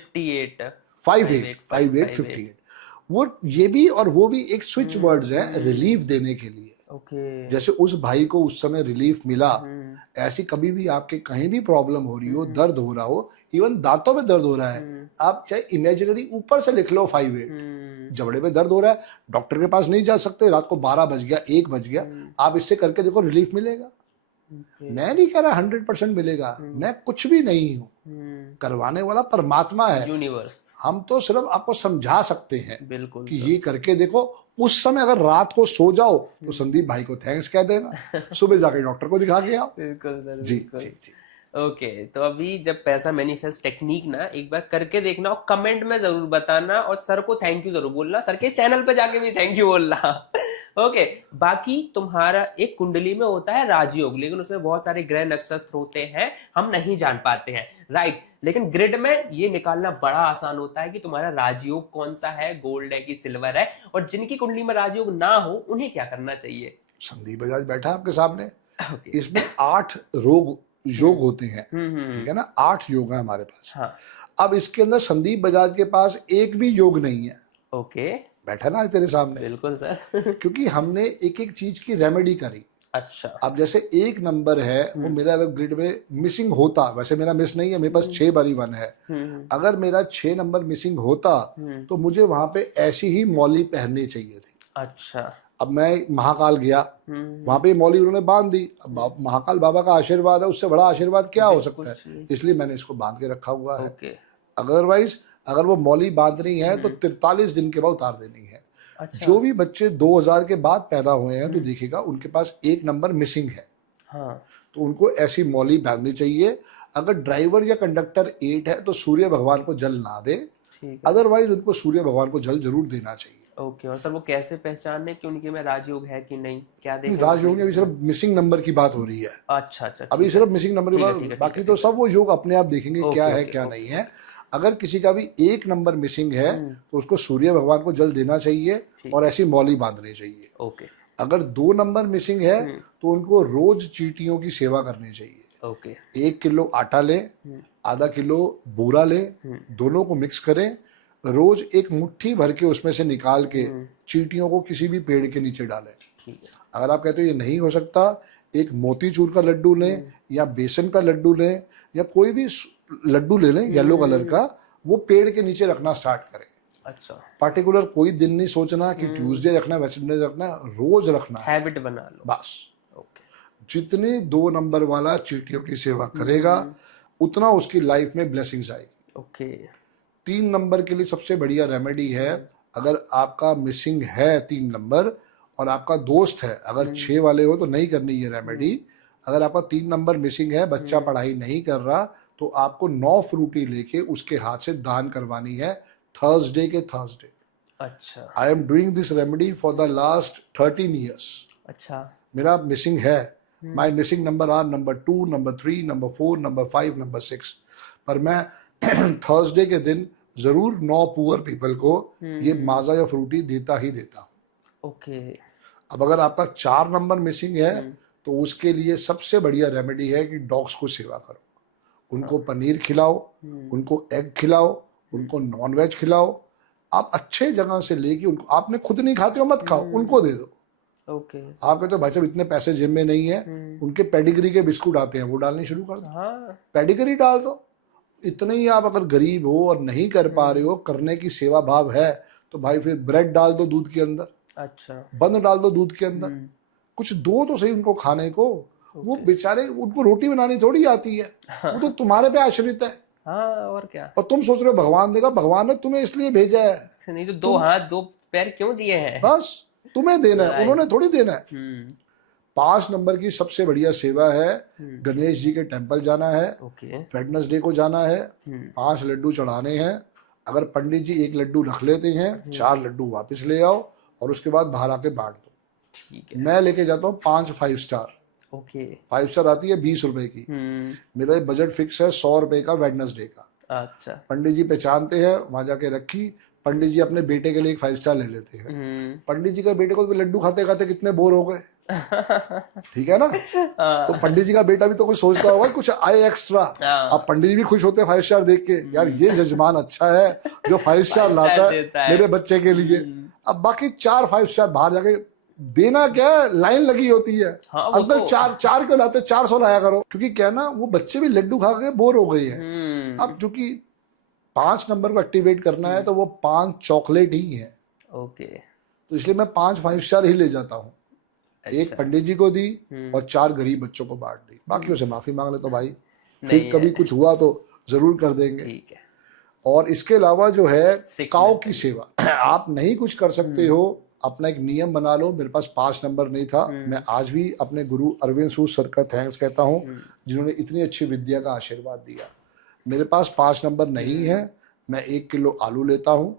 58 वो ये भी और वो भी एक स्विच वर्ड्स है रिलीफ देने के लिए। जैसे उस भाई को उस समय रिलीफ मिला, ऐसी कभी भी आपके कहीं भी प्रॉब्लम हो रही हो, दर्द हो रहा हो, इवन दांतों में दर्द हो रहा है, आप चाहे इमेजिनरी ऊपर से लिख लो 5-8। जबड़े पे दर्द हो रहा है, डॉक्टर के पास नहीं जा सकते, रात को 12 बज गया, 1 बज गया, आप इससे करके देखो, रिलीफ मिलेगा। मैं नहीं कह रहा 100% मिलेगा, मैं कुछ भी नहीं हूँ, करवाने वाला परमात्मा है, यूनिवर्स। हम तो सिर्फ आपको समझा सकते हैं बिल्कुल कि ये करके देखो। उस समय अगर रात को सो जाओ तो संदीप भाई को थैंक्स कह देना, सुबह जाके डॉक्टर को दिखा के आओ। बिल्कुल सर, जी, बिल्कुल। जी। ओके, तो अभी जब पैसा मैनिफेस्ट टेक्निक ना एक बार करके देखना और कमेंट में जरूर बताना, और सर को थैंक यू जरूर बोलना, सर के चैनल पे जाके भी थैंक यू बोलना। ओके, बाकी तुम्हारा एक कुंडली में होता है राजयोग, लेकिन उसमें बहुत सारे ग्रह नक्षत्र होते हैं, हम नहीं जान पाते हैं, राइट। लेकिन ग्रिड में ये निकालना बड़ा आसान होता है कि तुम्हारा राजयोग कौन सा है, गोल्ड है कि सिल्वर है। और जिनकी कुंडली में राजयोग ना हो उन्हें क्या करना चाहिए? संदीप बजाज बैठा आपके सामने। इसमें 8 योग होते हैं, ठीक है ना, 8 योग है हमारे पास। हाँ। अब इसके अंदर संदीप बजाज के पास एक भी योग नहीं है। ओके, बैठा ना आज तेरे सामने। बिल्कुल सर। क्योंकि हमने एक एक चीज की रेमेडी करी। अच्छा। अब जैसे 1 नंबर है, वो मेरा अगर ग्रिड में मिसिंग होता, वैसे मेरा मिस नहीं है, मेरे पास 6/1 है, अगर मेरा 6 नंबर मिसिंग होता तो मुझे वहां पे ऐसी ही मौली पहननी चाहिए थी। अच्छा। अब मैं महाकाल गया, वहां पे मौली उन्होंने बांध दी। अब महाकाल बाबा का आशीर्वाद है, उससे बड़ा आशीर्वाद क्या हो सकता है, इसलिए मैंने इसको बांध के रखा हुआ है। अदरवाइज अगर वो मौली बांधनी है तो 43 दिन के बाद उतार देनी है। अच्छा। जो भी बच्चे 2000 के बाद पैदा हुए हैं तो देखिएगा उनके पास 1 नंबर मिसिंग है। हाँ। तो उनको ऐसी मौली बांधनी चाहिए। अगर ड्राइवर या कंडक्टर 8 है तो सूर्य भगवान को जल ना दे, अदरवाइज उनको सूर्य भगवान को जल जरूर देना चाहिए। ओके, और सर वो कैसे पहचानने कि उनके में राजयोग है कि नहीं, क्या देखें? राजयोग नहीं, अभी सिर्फ मिसिंग नंबर की बात हो रही है। अच्छा, अभी सिर्फ मिसिंग नंबर की बात, बाकी तो सब वो योग अपने आप देखेंगे क्या है क्या नहीं है। अगर किसी का भी 1 नंबर मिसिंग है तो उसको सूर्य भगवान को जल देना चाहिए और ऐसी मौली बांधनी चाहिए। ओके। अगर 2 नंबर मिसिंग है तो उनको रोज चींटियों की सेवा करनी चाहिए। ओके। 1 किलो आटा ले, आधा किलो बूरा ले, दोनों को मिक्स करें, रोज एक मुट्ठी भर के उसमें से निकाल के चींटियों को किसी भी पेड़ के नीचे डालें। अगर आप कहते हो ये नहीं हो सकता, एक मोतीचूर का लड्डू लें या बेसन का लड्डू लें या कोई भी लड्डू ले लें येलो कलर का, वो पेड़ के नीचे रखना स्टार्ट करें। अच्छा। पार्टिकुलर कोई दिन नहीं सोचना कि ट्यूसडे रखना, वेडनेसडे रखना, रोज रखना, हैबिट बना लो बस। ओके। जितने 2 नंबर वाला चींटियों की सेवा करेगा उतना उसकी लाइफ में ब्लेसिंग्स आएगी। ओके। 3 नंबर के लिए सबसे बढ़िया रेमेडी है, अगर आपका मिसिंग है 3 नंबर और आपका दोस्त है, अगर 6 वाले हो तो नहीं करनी ये रेमेडी। अगर आपका 3 नंबर मिसिंग है, बच्चा पढ़ाई नहीं कर रहा, तो आपको 9 फ्रूटी लेके उसके हाथ से दान करवानी है थर्सडे के थर्सडे। अच्छा। I am doing this remedy for the last 13 years. अच्छा। मेरा मिसिंग है, my missing number are number 2, number 3, number 4, number 5, number 6, पर मैं थर्सडे के दिन जरूर 9 पुअर पीपल को ये माजा या फ्रूटी देता ही देता हूँ। ओके। अब अगर आपका 4 नंबर मिसिंग है तो उसके लिए सबसे बढ़िया रेमेडी है कि डॉग्स को सेवा करो, उनको पनीर खिलाओ, उनको एग खिलाओ, उनको नॉन वेज खिलाओ। आप अच्छे जगह से लेके उनको, आपने खुद नहीं खाते हो मत खाओ, उनको दे दो। ओके। आपके तो भाई साहब इतने पैसे जेब में नहीं है, उनके पेडिग्री के बिस्कुट आते हैं वो डालने शुरू कर दो। हाँ। पेडिग्री डाल दो। इतने ही आप अगर गरीब हो और नहीं कर पा रहे हो, करने की सेवा भाव है, तो भाई फिर ब्रेड डाल दो दूध के अंदर, अच्छा। बंद डाल दो दूध के अंदर, कुछ दो तो सही उनको खाने को। वो बेचारे, उनको रोटी बनानी थोड़ी आती है, वो तो तुम्हारे पे आश्रित है। हाँ, और क्या। और तुम सोच रहे हो भगवान देगा, भगवान ने तुम्हें इसलिए भेजा है, नहीं तो 2 हाथ 2 पैर क्यों दिए हैं? बस तुम्हें देना है, उन्होंने थोड़ी देना है। 5 नंबर की सबसे बढ़िया सेवा है, गणेश जी के टेम्पल जाना है, ओके। वेडनेसडे को जाना है, 5 लड्डू चढ़ाने हैं। अगर पंडित जी 1 लड्डू रख लेते हैं, 4 लड्डू वापस ले आओ और उसके बाद बाहर आके बांट दो। ठीक है। मैं लेके जाता हूँ 5 5 स्टार। ओके। 5 स्टार आती है 20 रुपए की। मेरा बजट फिक्स है 100 रुपए का वेडनेसडे का। अच्छा। पंडित जी पहचानते हैं, वहां जाके रखी। पंडित जी अपने बेटे के लिए एक 5 स्टार ले लेते हैं। पंडित जी का बेटे को लड्डू खाते खाते कितने बोर हो गए, ठीक है ना। तो पंडित जी का बेटा भी तो कुछ सोचता होगा, कुछ आए एक्स्ट्रा। अब पंडित जी भी खुश होते हैं 5 स्टार देख के, यार ये जजमान अच्छा है जो 5 स्टार लाता है मेरे बच्चे के लिए। अब बाकी 4 5 स्टार बाहर जाके देना क्या है, लाइन लगी होती है। अंकल 4 क्यों लाते, 400 लाया करो, क्योंकि क्या ना वो बच्चे भी लड्डू खा के बोर हो गए हैं। अब चूंकि 5 नंबर को एक्टिवेट करना है तो वो 5 चॉकलेट ही है। ओके। तो इसलिए मैं 5 5 स्टार ही ले जाता हूँ। एक पंडित जी को दी और 4 गरीब बच्चों को बांट दी। बाकियों से माफी मांग ले तो भाई फिर कभी कुछ हुआ तो जरूर कर देंगे। ठीक है। और इसके अलावा जो है काऊ की सेवा, आप नहीं कुछ कर सकते हो, अपना एक नियम बना लो। मेरे पास 5 नंबर नहीं था, मैं आज भी अपने गुरु अरविंद सूद सर का थैंक्स कहता हूँ, जिन्होंने इतनी अच्छी विद्या का आशीर्वाद दिया। मेरे पास 5 नंबर नहीं है, मैं 1 किलो आलू लेता हूँ,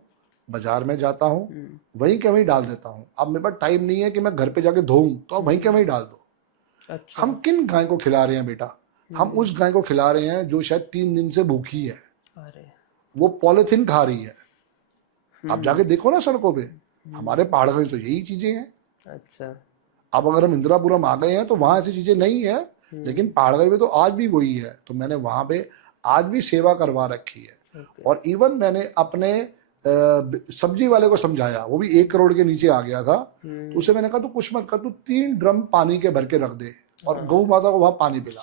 बाजार में जाता हूँ, वहीं के वहीं डाल देता हूँ। अब मेरे पास टाइम नहीं है कि मैं घर पे जाके धोऊं, तो आप वहीं के वहीं डाल दो। अच्छा। हम किन गाय को खिला रहे हैं बेटा? हम उस गाय को खिला रहे हैं जो शायद 3 दिन से भूखी है। अरे। वो पॉलिथीन खा रही है। आप जाके देखो ना सड़कों पे, हमारे पहाड़ में तो यही चीजें हैं। अच्छा। अब अगर हम इंदिरापुरम आ गए हैं तो वहां ऐसी चीजें नहीं है, लेकिन पहाड़ में तो आज भी वही है। तो मैंने वहां पे आज भी सेवा करवा रखी है। और इवन मैंने अपने सब्जी वाले को समझाया, वो भी 1 करोड़ के नीचे आ गया था, तो उसे मैंने कहा तू कुछ मत कर, तू 3 ड्रम पानी के भर के रख दे और गौ माता को वहां पानी पिला।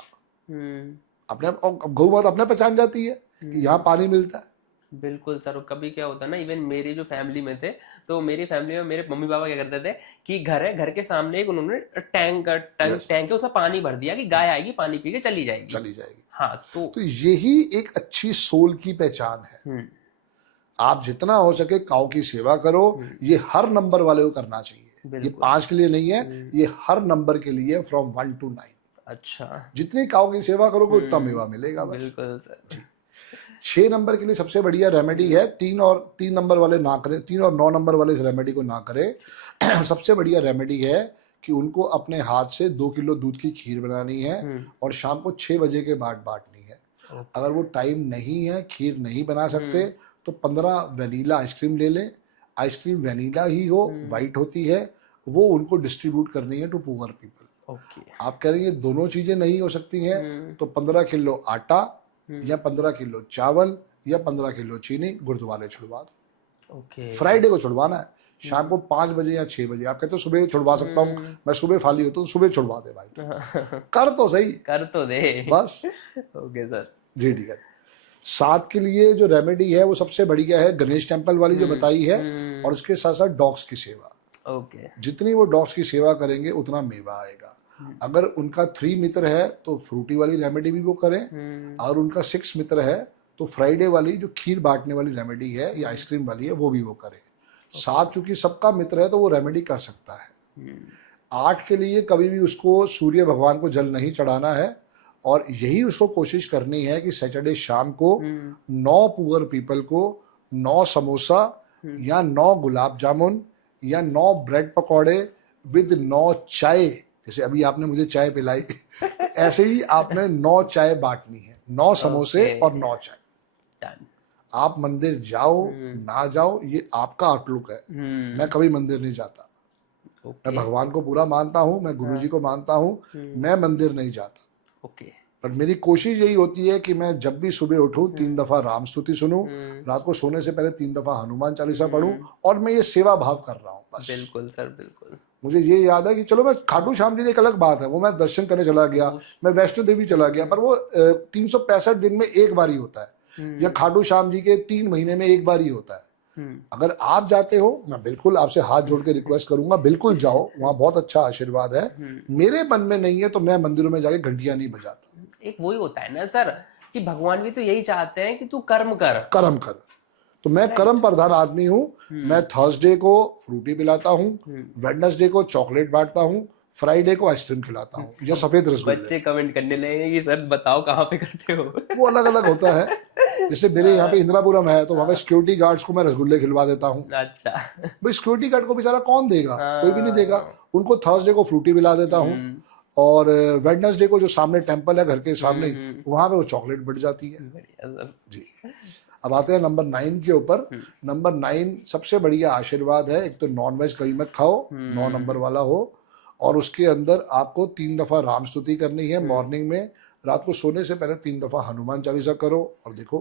अपने गौ माता अपने पहचान जाती है कि यहाँ पानी मिलता है। बिल्कुल सर। कभी क्या होता है ना, इवन मेरी जो फैमिली में थे, तो मेरी फैमिली में मेरे मम्मी पापा क्या करते थे कि घर है, घर के सामने एक उन्होंने टैंक है, उसमें पानी भर दिया कि गाय आएगी पानी पी के चली जाएगी। हाँ, तो ये एक अच्छी सोल की पहचान है। आप जितना हो सके काऊ की सेवा करो। ये हर नंबर वाले को करना चाहिए, ये 5 के लिए नहीं है, ये हर नंबर के लिए फ्रॉम 1 to 9। अच्छा। जितनी काऊ की सेवा करोगे उतना मेवा मिलेगा बस। बिल्कुल सर। 6 नंबर के लिए सबसे बढ़िया रेमेडी है, 3 नंबर वाले ना करें, 3 और 9 नंबर वाले इस रेमेडी को ना करें। सबसे बढ़िया रेमेडी है कि उनको अपने हाथ से 2 किलो दूध की खीर बनानी है और शाम को 6 बजे के बाद बांटनी है। अगर वो टाइम नहीं है, खीर नहीं बना सकते, तो 15 वनीला आइसक्रीम ले लें। आइसक्रीम वनीला ही हो, वाइट होती है, वो उनको डिस्ट्रीब्यूट करनी है टू पुअर पीपल। आप कह रहे हैं दोनों चीजें नहीं हो सकती हैं, तो 15 किलो आटा या 15 किलो चावल या 15 किलो चीनी गुरुद्वारे छुड़वा दो। फ्राइडे को छुड़वाना है, शाम को 5 बजे या 6 बजे। आप कहते हो सुबह छुड़वा सकता हूँ, मैं सुबह खाली होता हूँ, सुबह छुड़वा दे भाई। कर तो सही, कर तो दे बस। Okay sir. जी ठीक है। 7 के लिए जो रेमेडी है वो सबसे बढ़िया है, गणेश टेम्पल वाली जो बताई है, और उसके साथ साथ डॉग्स की सेवा। ओके। जितनी वो डॉग्स की सेवा करेंगे उतना मेवा आएगा। अगर उनका 3 मित्र है तो फ्रूटी वाली रेमेडी भी वो करें, और उनका 6 मित्र है तो फ्राइडे वाली जो खीर बांटने वाली रेमेडी है या आइसक्रीम वाली है वो भी वो करें। 7 चूंकि सबका मित्र है तो वो रेमेडी कर सकता है। 8 के लिए कभी भी उसको सूर्य भगवान को जल नहीं चढ़ाना है, और यही उसको कोशिश करनी है कि सैटरडे शाम को 9 पुअर पीपल को 9 समोसा या 9 गुलाब जामुन या 9 ब्रेड पकौड़े विद 9 चाय, जैसे अभी आपने मुझे चाय पिलाई ऐसे ही आपने 9 चाय बांटनी है, 9 समोसे और 9 चाय। आप मंदिर जाओ ना जाओ ये आपका आउटलुक है। मैं कभी मंदिर नहीं जाता। मैं भगवान को पूरा मानता हूँ, मैं गुरुजी को मानता हूँ, मैं मंदिर नहीं जाता। पर मेरी कोशिश यही होती है कि मैं जब भी सुबह उठूं 3 दफा राम स्तुति सुनूं, रात को सोने से पहले 3 दफा हनुमान चालीसा पढूं, और मैं ये सेवा भाव कर रहा हूँ बस। बिल्कुल सर, बिल्कुल। मुझे ये याद है कि चलो मैं खाटू श्याम जी एक अलग बात है, वो मैं दर्शन करने चला गया, मैं वैष्णो देवी चला गया, पर वो 365 दिन में एक बार ही होता है, या खाटू श्याम जी के 3 महीने में एक बार ही होता है। अगर आप जाते हो, मैं बिल्कुल आपसे हाथ जोड़ के रिक्वेस्ट करूंगा, बिल्कुल जाओ, वहाँ बहुत अच्छा आशीर्वाद है। मेरे मन में नहीं है तो मैं मंदिरों में जाके घंटियां नहीं बजाता। एक वही होता है ना सर कि भगवान भी तो यही चाहते हैं कि तू कर्म कर। तो मैं कर्म प्रधान आदमी हूँ। मैं थर्सडे को फ्रूटी पिलाता हूँ, वेडनेसडे को चॉकलेट बांटता हूँ, फ्राइडे को आइसक्रीम खिलाता हूँ या सफेद रसगुल्ले। बच्चे कमेंट करने लगे कि सर बताओ कहाँ पे करते हो। वो अलग अलग होता है। जैसे मेरे यहाँ पे इंदिरापुरम है तो वहाँ पे सिक्योरिटी गार्ड्स को मैं रसगुल्ले खिलवा देता हूँ। अच्छा। भाई सिक्योरिटी गार्ड को बेचारा कौन देगा, कोई भी नहीं देगा। उनको थर्सडे को फ्रूटी पिला देता हूँ, और वेडनेसडे को जो सामने टेम्पल है घर के सामने, वहां पे वो चॉकलेट बढ़ जाती है जी। अब आते हैं नंबर 9 के ऊपर। नंबर 9 सबसे बढ़िया आशीर्वाद है। एक तो नॉनवेज कभी मत खाओ, 9 नंबर वाला हो, और उसके अंदर आपको 3 दफा राम स्तुति करनी है मॉर्निंग में। रात को सोने से पहले 3 दफा हनुमान चालीसा करो, और देखो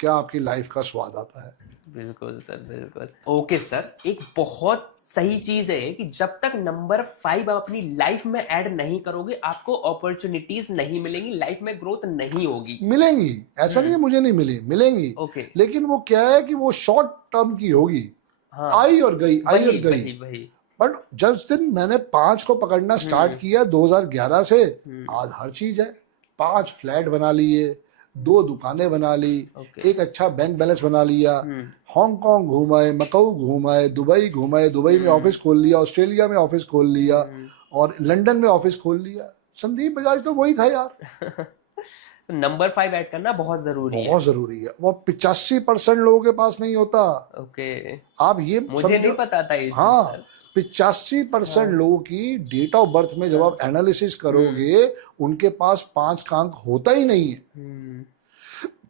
क्या आपकी लाइफ का स्वाद आता है। बिल्कुल सर, बिल्कुल। ओके सर, एक बहुत सही चीज है कि जब तक नंबर 5 आप अपनी लाइफ में ऐड नहीं करोगे, आपको अपॉर्चुनिटीज नहीं मिलेंगी, लाइफ में ग्रोथ नहीं होगी। मिलेंगी, ऐसा नहीं है मुझे नहीं मिली, मिलेंगी। ओके। लेकिन वो क्या है कि वो शॉर्ट टर्म की होगी। हाँ। आई और गई, आई और गई। बट जिस दिन मैंने 5 को पकड़ना स्टार्ट किया 2011 से, आज हर चीज है। 5 फ्लैट बना लिए, 2 दुकानें बना ली, एक अच्छा बैंक बैलेंस बना लिया, हांगकांग घूमाए, मकाऊ घूमाए, दुबई घूमाए, दुबई में ऑफिस खोल लिया, ऑस्ट्रेलिया में ऑफिस खोल लिया, और लंदन में ऑफिस खोल लिया। संदीप बजाज तो वही था यार। नंबर 5 ऐड करना बहुत जरूरी है। बहुत जरूरी है। वो 85% लोगों के पास नहीं होता। ओके। आप ये मुझे नहीं पता था ये। हाँ, 85% लोगों की डेट ऑफ बर्थ में जब आप एनालिसिस करोगे, उनके पास 5 का अंक होता ही नहीं है।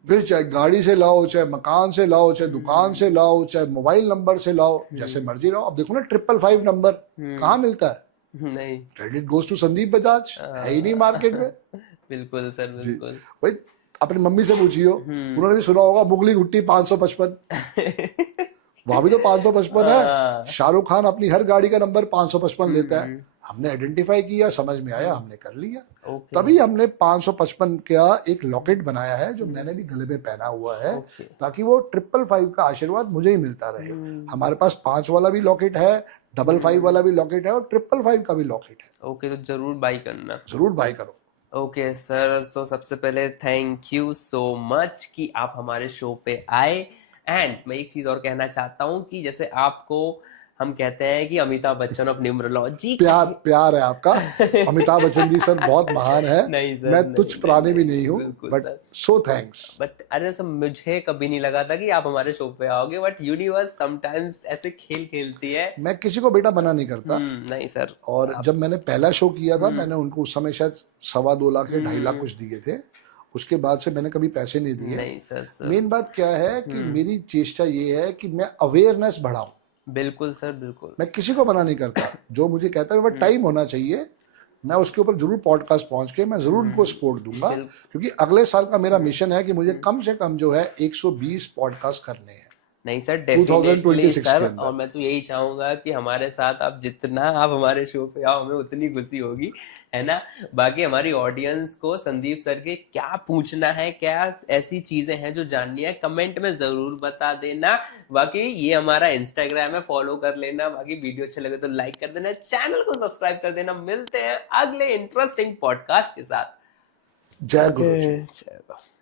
फिर चाहे गाड़ी से लाओ, चाहे मकान से लाओ, चाहे दुकान से लाओ, चाहे मोबाइल नंबर से लाओ, जैसे मर्जी लाओ। अब देखो ना 555 नंबर कहाँ मिलता है? नहीं। Credit goes to Sandeep Bajaj, है ही नहीं मार्केट में। बिल्कुल सर, बिल्कुल। भाई अपनी मम्मी से पूछियो, उन्होंने भी सुना होगा मुगली घुट्टी 555। वहां भी तो 555 है। शाहरुख खान अपनी हर गाड़ी का नंबर 555 लेता है। हमने आइडेंटिफाई किया, समझ में आया, हमने कर लिया। तभी हमने 555 का एक लॉकेट बनाया है जो मैंने भी गले में पहना हुआ है, ताकि वो 555 का आशीर्वाद मुझे ही मिलता रहे। हमारे पास 5 वाला भी लॉकेट है, 55 वाला भी लॉकेट है, और 555 का भी लॉकेट है। ओके, तो जरूर बाई करना, जरूर बाई करो। ओके सर, तो सबसे पहले थैंक यू सो मच कि आप हमारे शो पे आए। एंड मैं एक चीज और कहना चाहता हूँ कि जैसे आपको हम कहते हैं कि अमिताभ बच्चन ऑफ न्यूमरोलॉजी, प्यार है आपका। अमिताभ बच्चन जी सर बहुत महान है। नहीं सर, मैं तुच्छ प्राणी भी नहीं हूँ, बट सो थैंक्स। बट अरे सर, मुझे कभी नहीं लगा था कि आप हमारे शो पे आओगे, बट यूनिवर्स समटाइम्स ऐसे खेल खेलती है। मैं किसी को बेटा बना नहीं करता। नहीं सर। और जब मैंने पहला शो किया था, मैंने उनको उस समय शायद 2.25 लाख या 2.5 लाख कुछ दिए थे। उसके बाद से मैंने कभी पैसे नहीं दिए। नहीं सर। मेन बात क्या है कि मेरी चेष्टा ये है कि मैं अवेयरनेस बढ़ाऊं। बिल्कुल सर, बिल्कुल। मैं किसी को मना नहीं करता। जो मुझे कहता है बट टाइम होना चाहिए, मैं उसके ऊपर जरूर पॉडकास्ट पहुंच के मैं जरूर उनको सपोर्ट दूंगा, क्योंकि अगले साल का मेरा मिशन है कि मुझे कम से कम जो है 120 पॉडकास्ट करने हैं। नहीं सर, डेफिनेटली 2026 सर, के अंदर। और मैं तो यही चाहूंगा कि हमारे साथ आप जितना आप हमारे शो पे आओ, हमें उतनी खुशी होगी, है ना। बाकी हमारी ऑडियंस को संदीप सर के क्या पूछना है, क्या ऐसी चीजें हैं जो जाननी है, कमेंट में जरूर बता देना। बाकी ये हमारा इंस्टाग्राम है, फॉलो कर लेना। बाकी वीडियो अच्छे लगे तो लाइक कर देना, चैनल को सब्सक्राइब कर देना। मिलते हैं अगले इंटरेस्टिंग पॉडकास्ट के साथ। जय गुरु जी। जय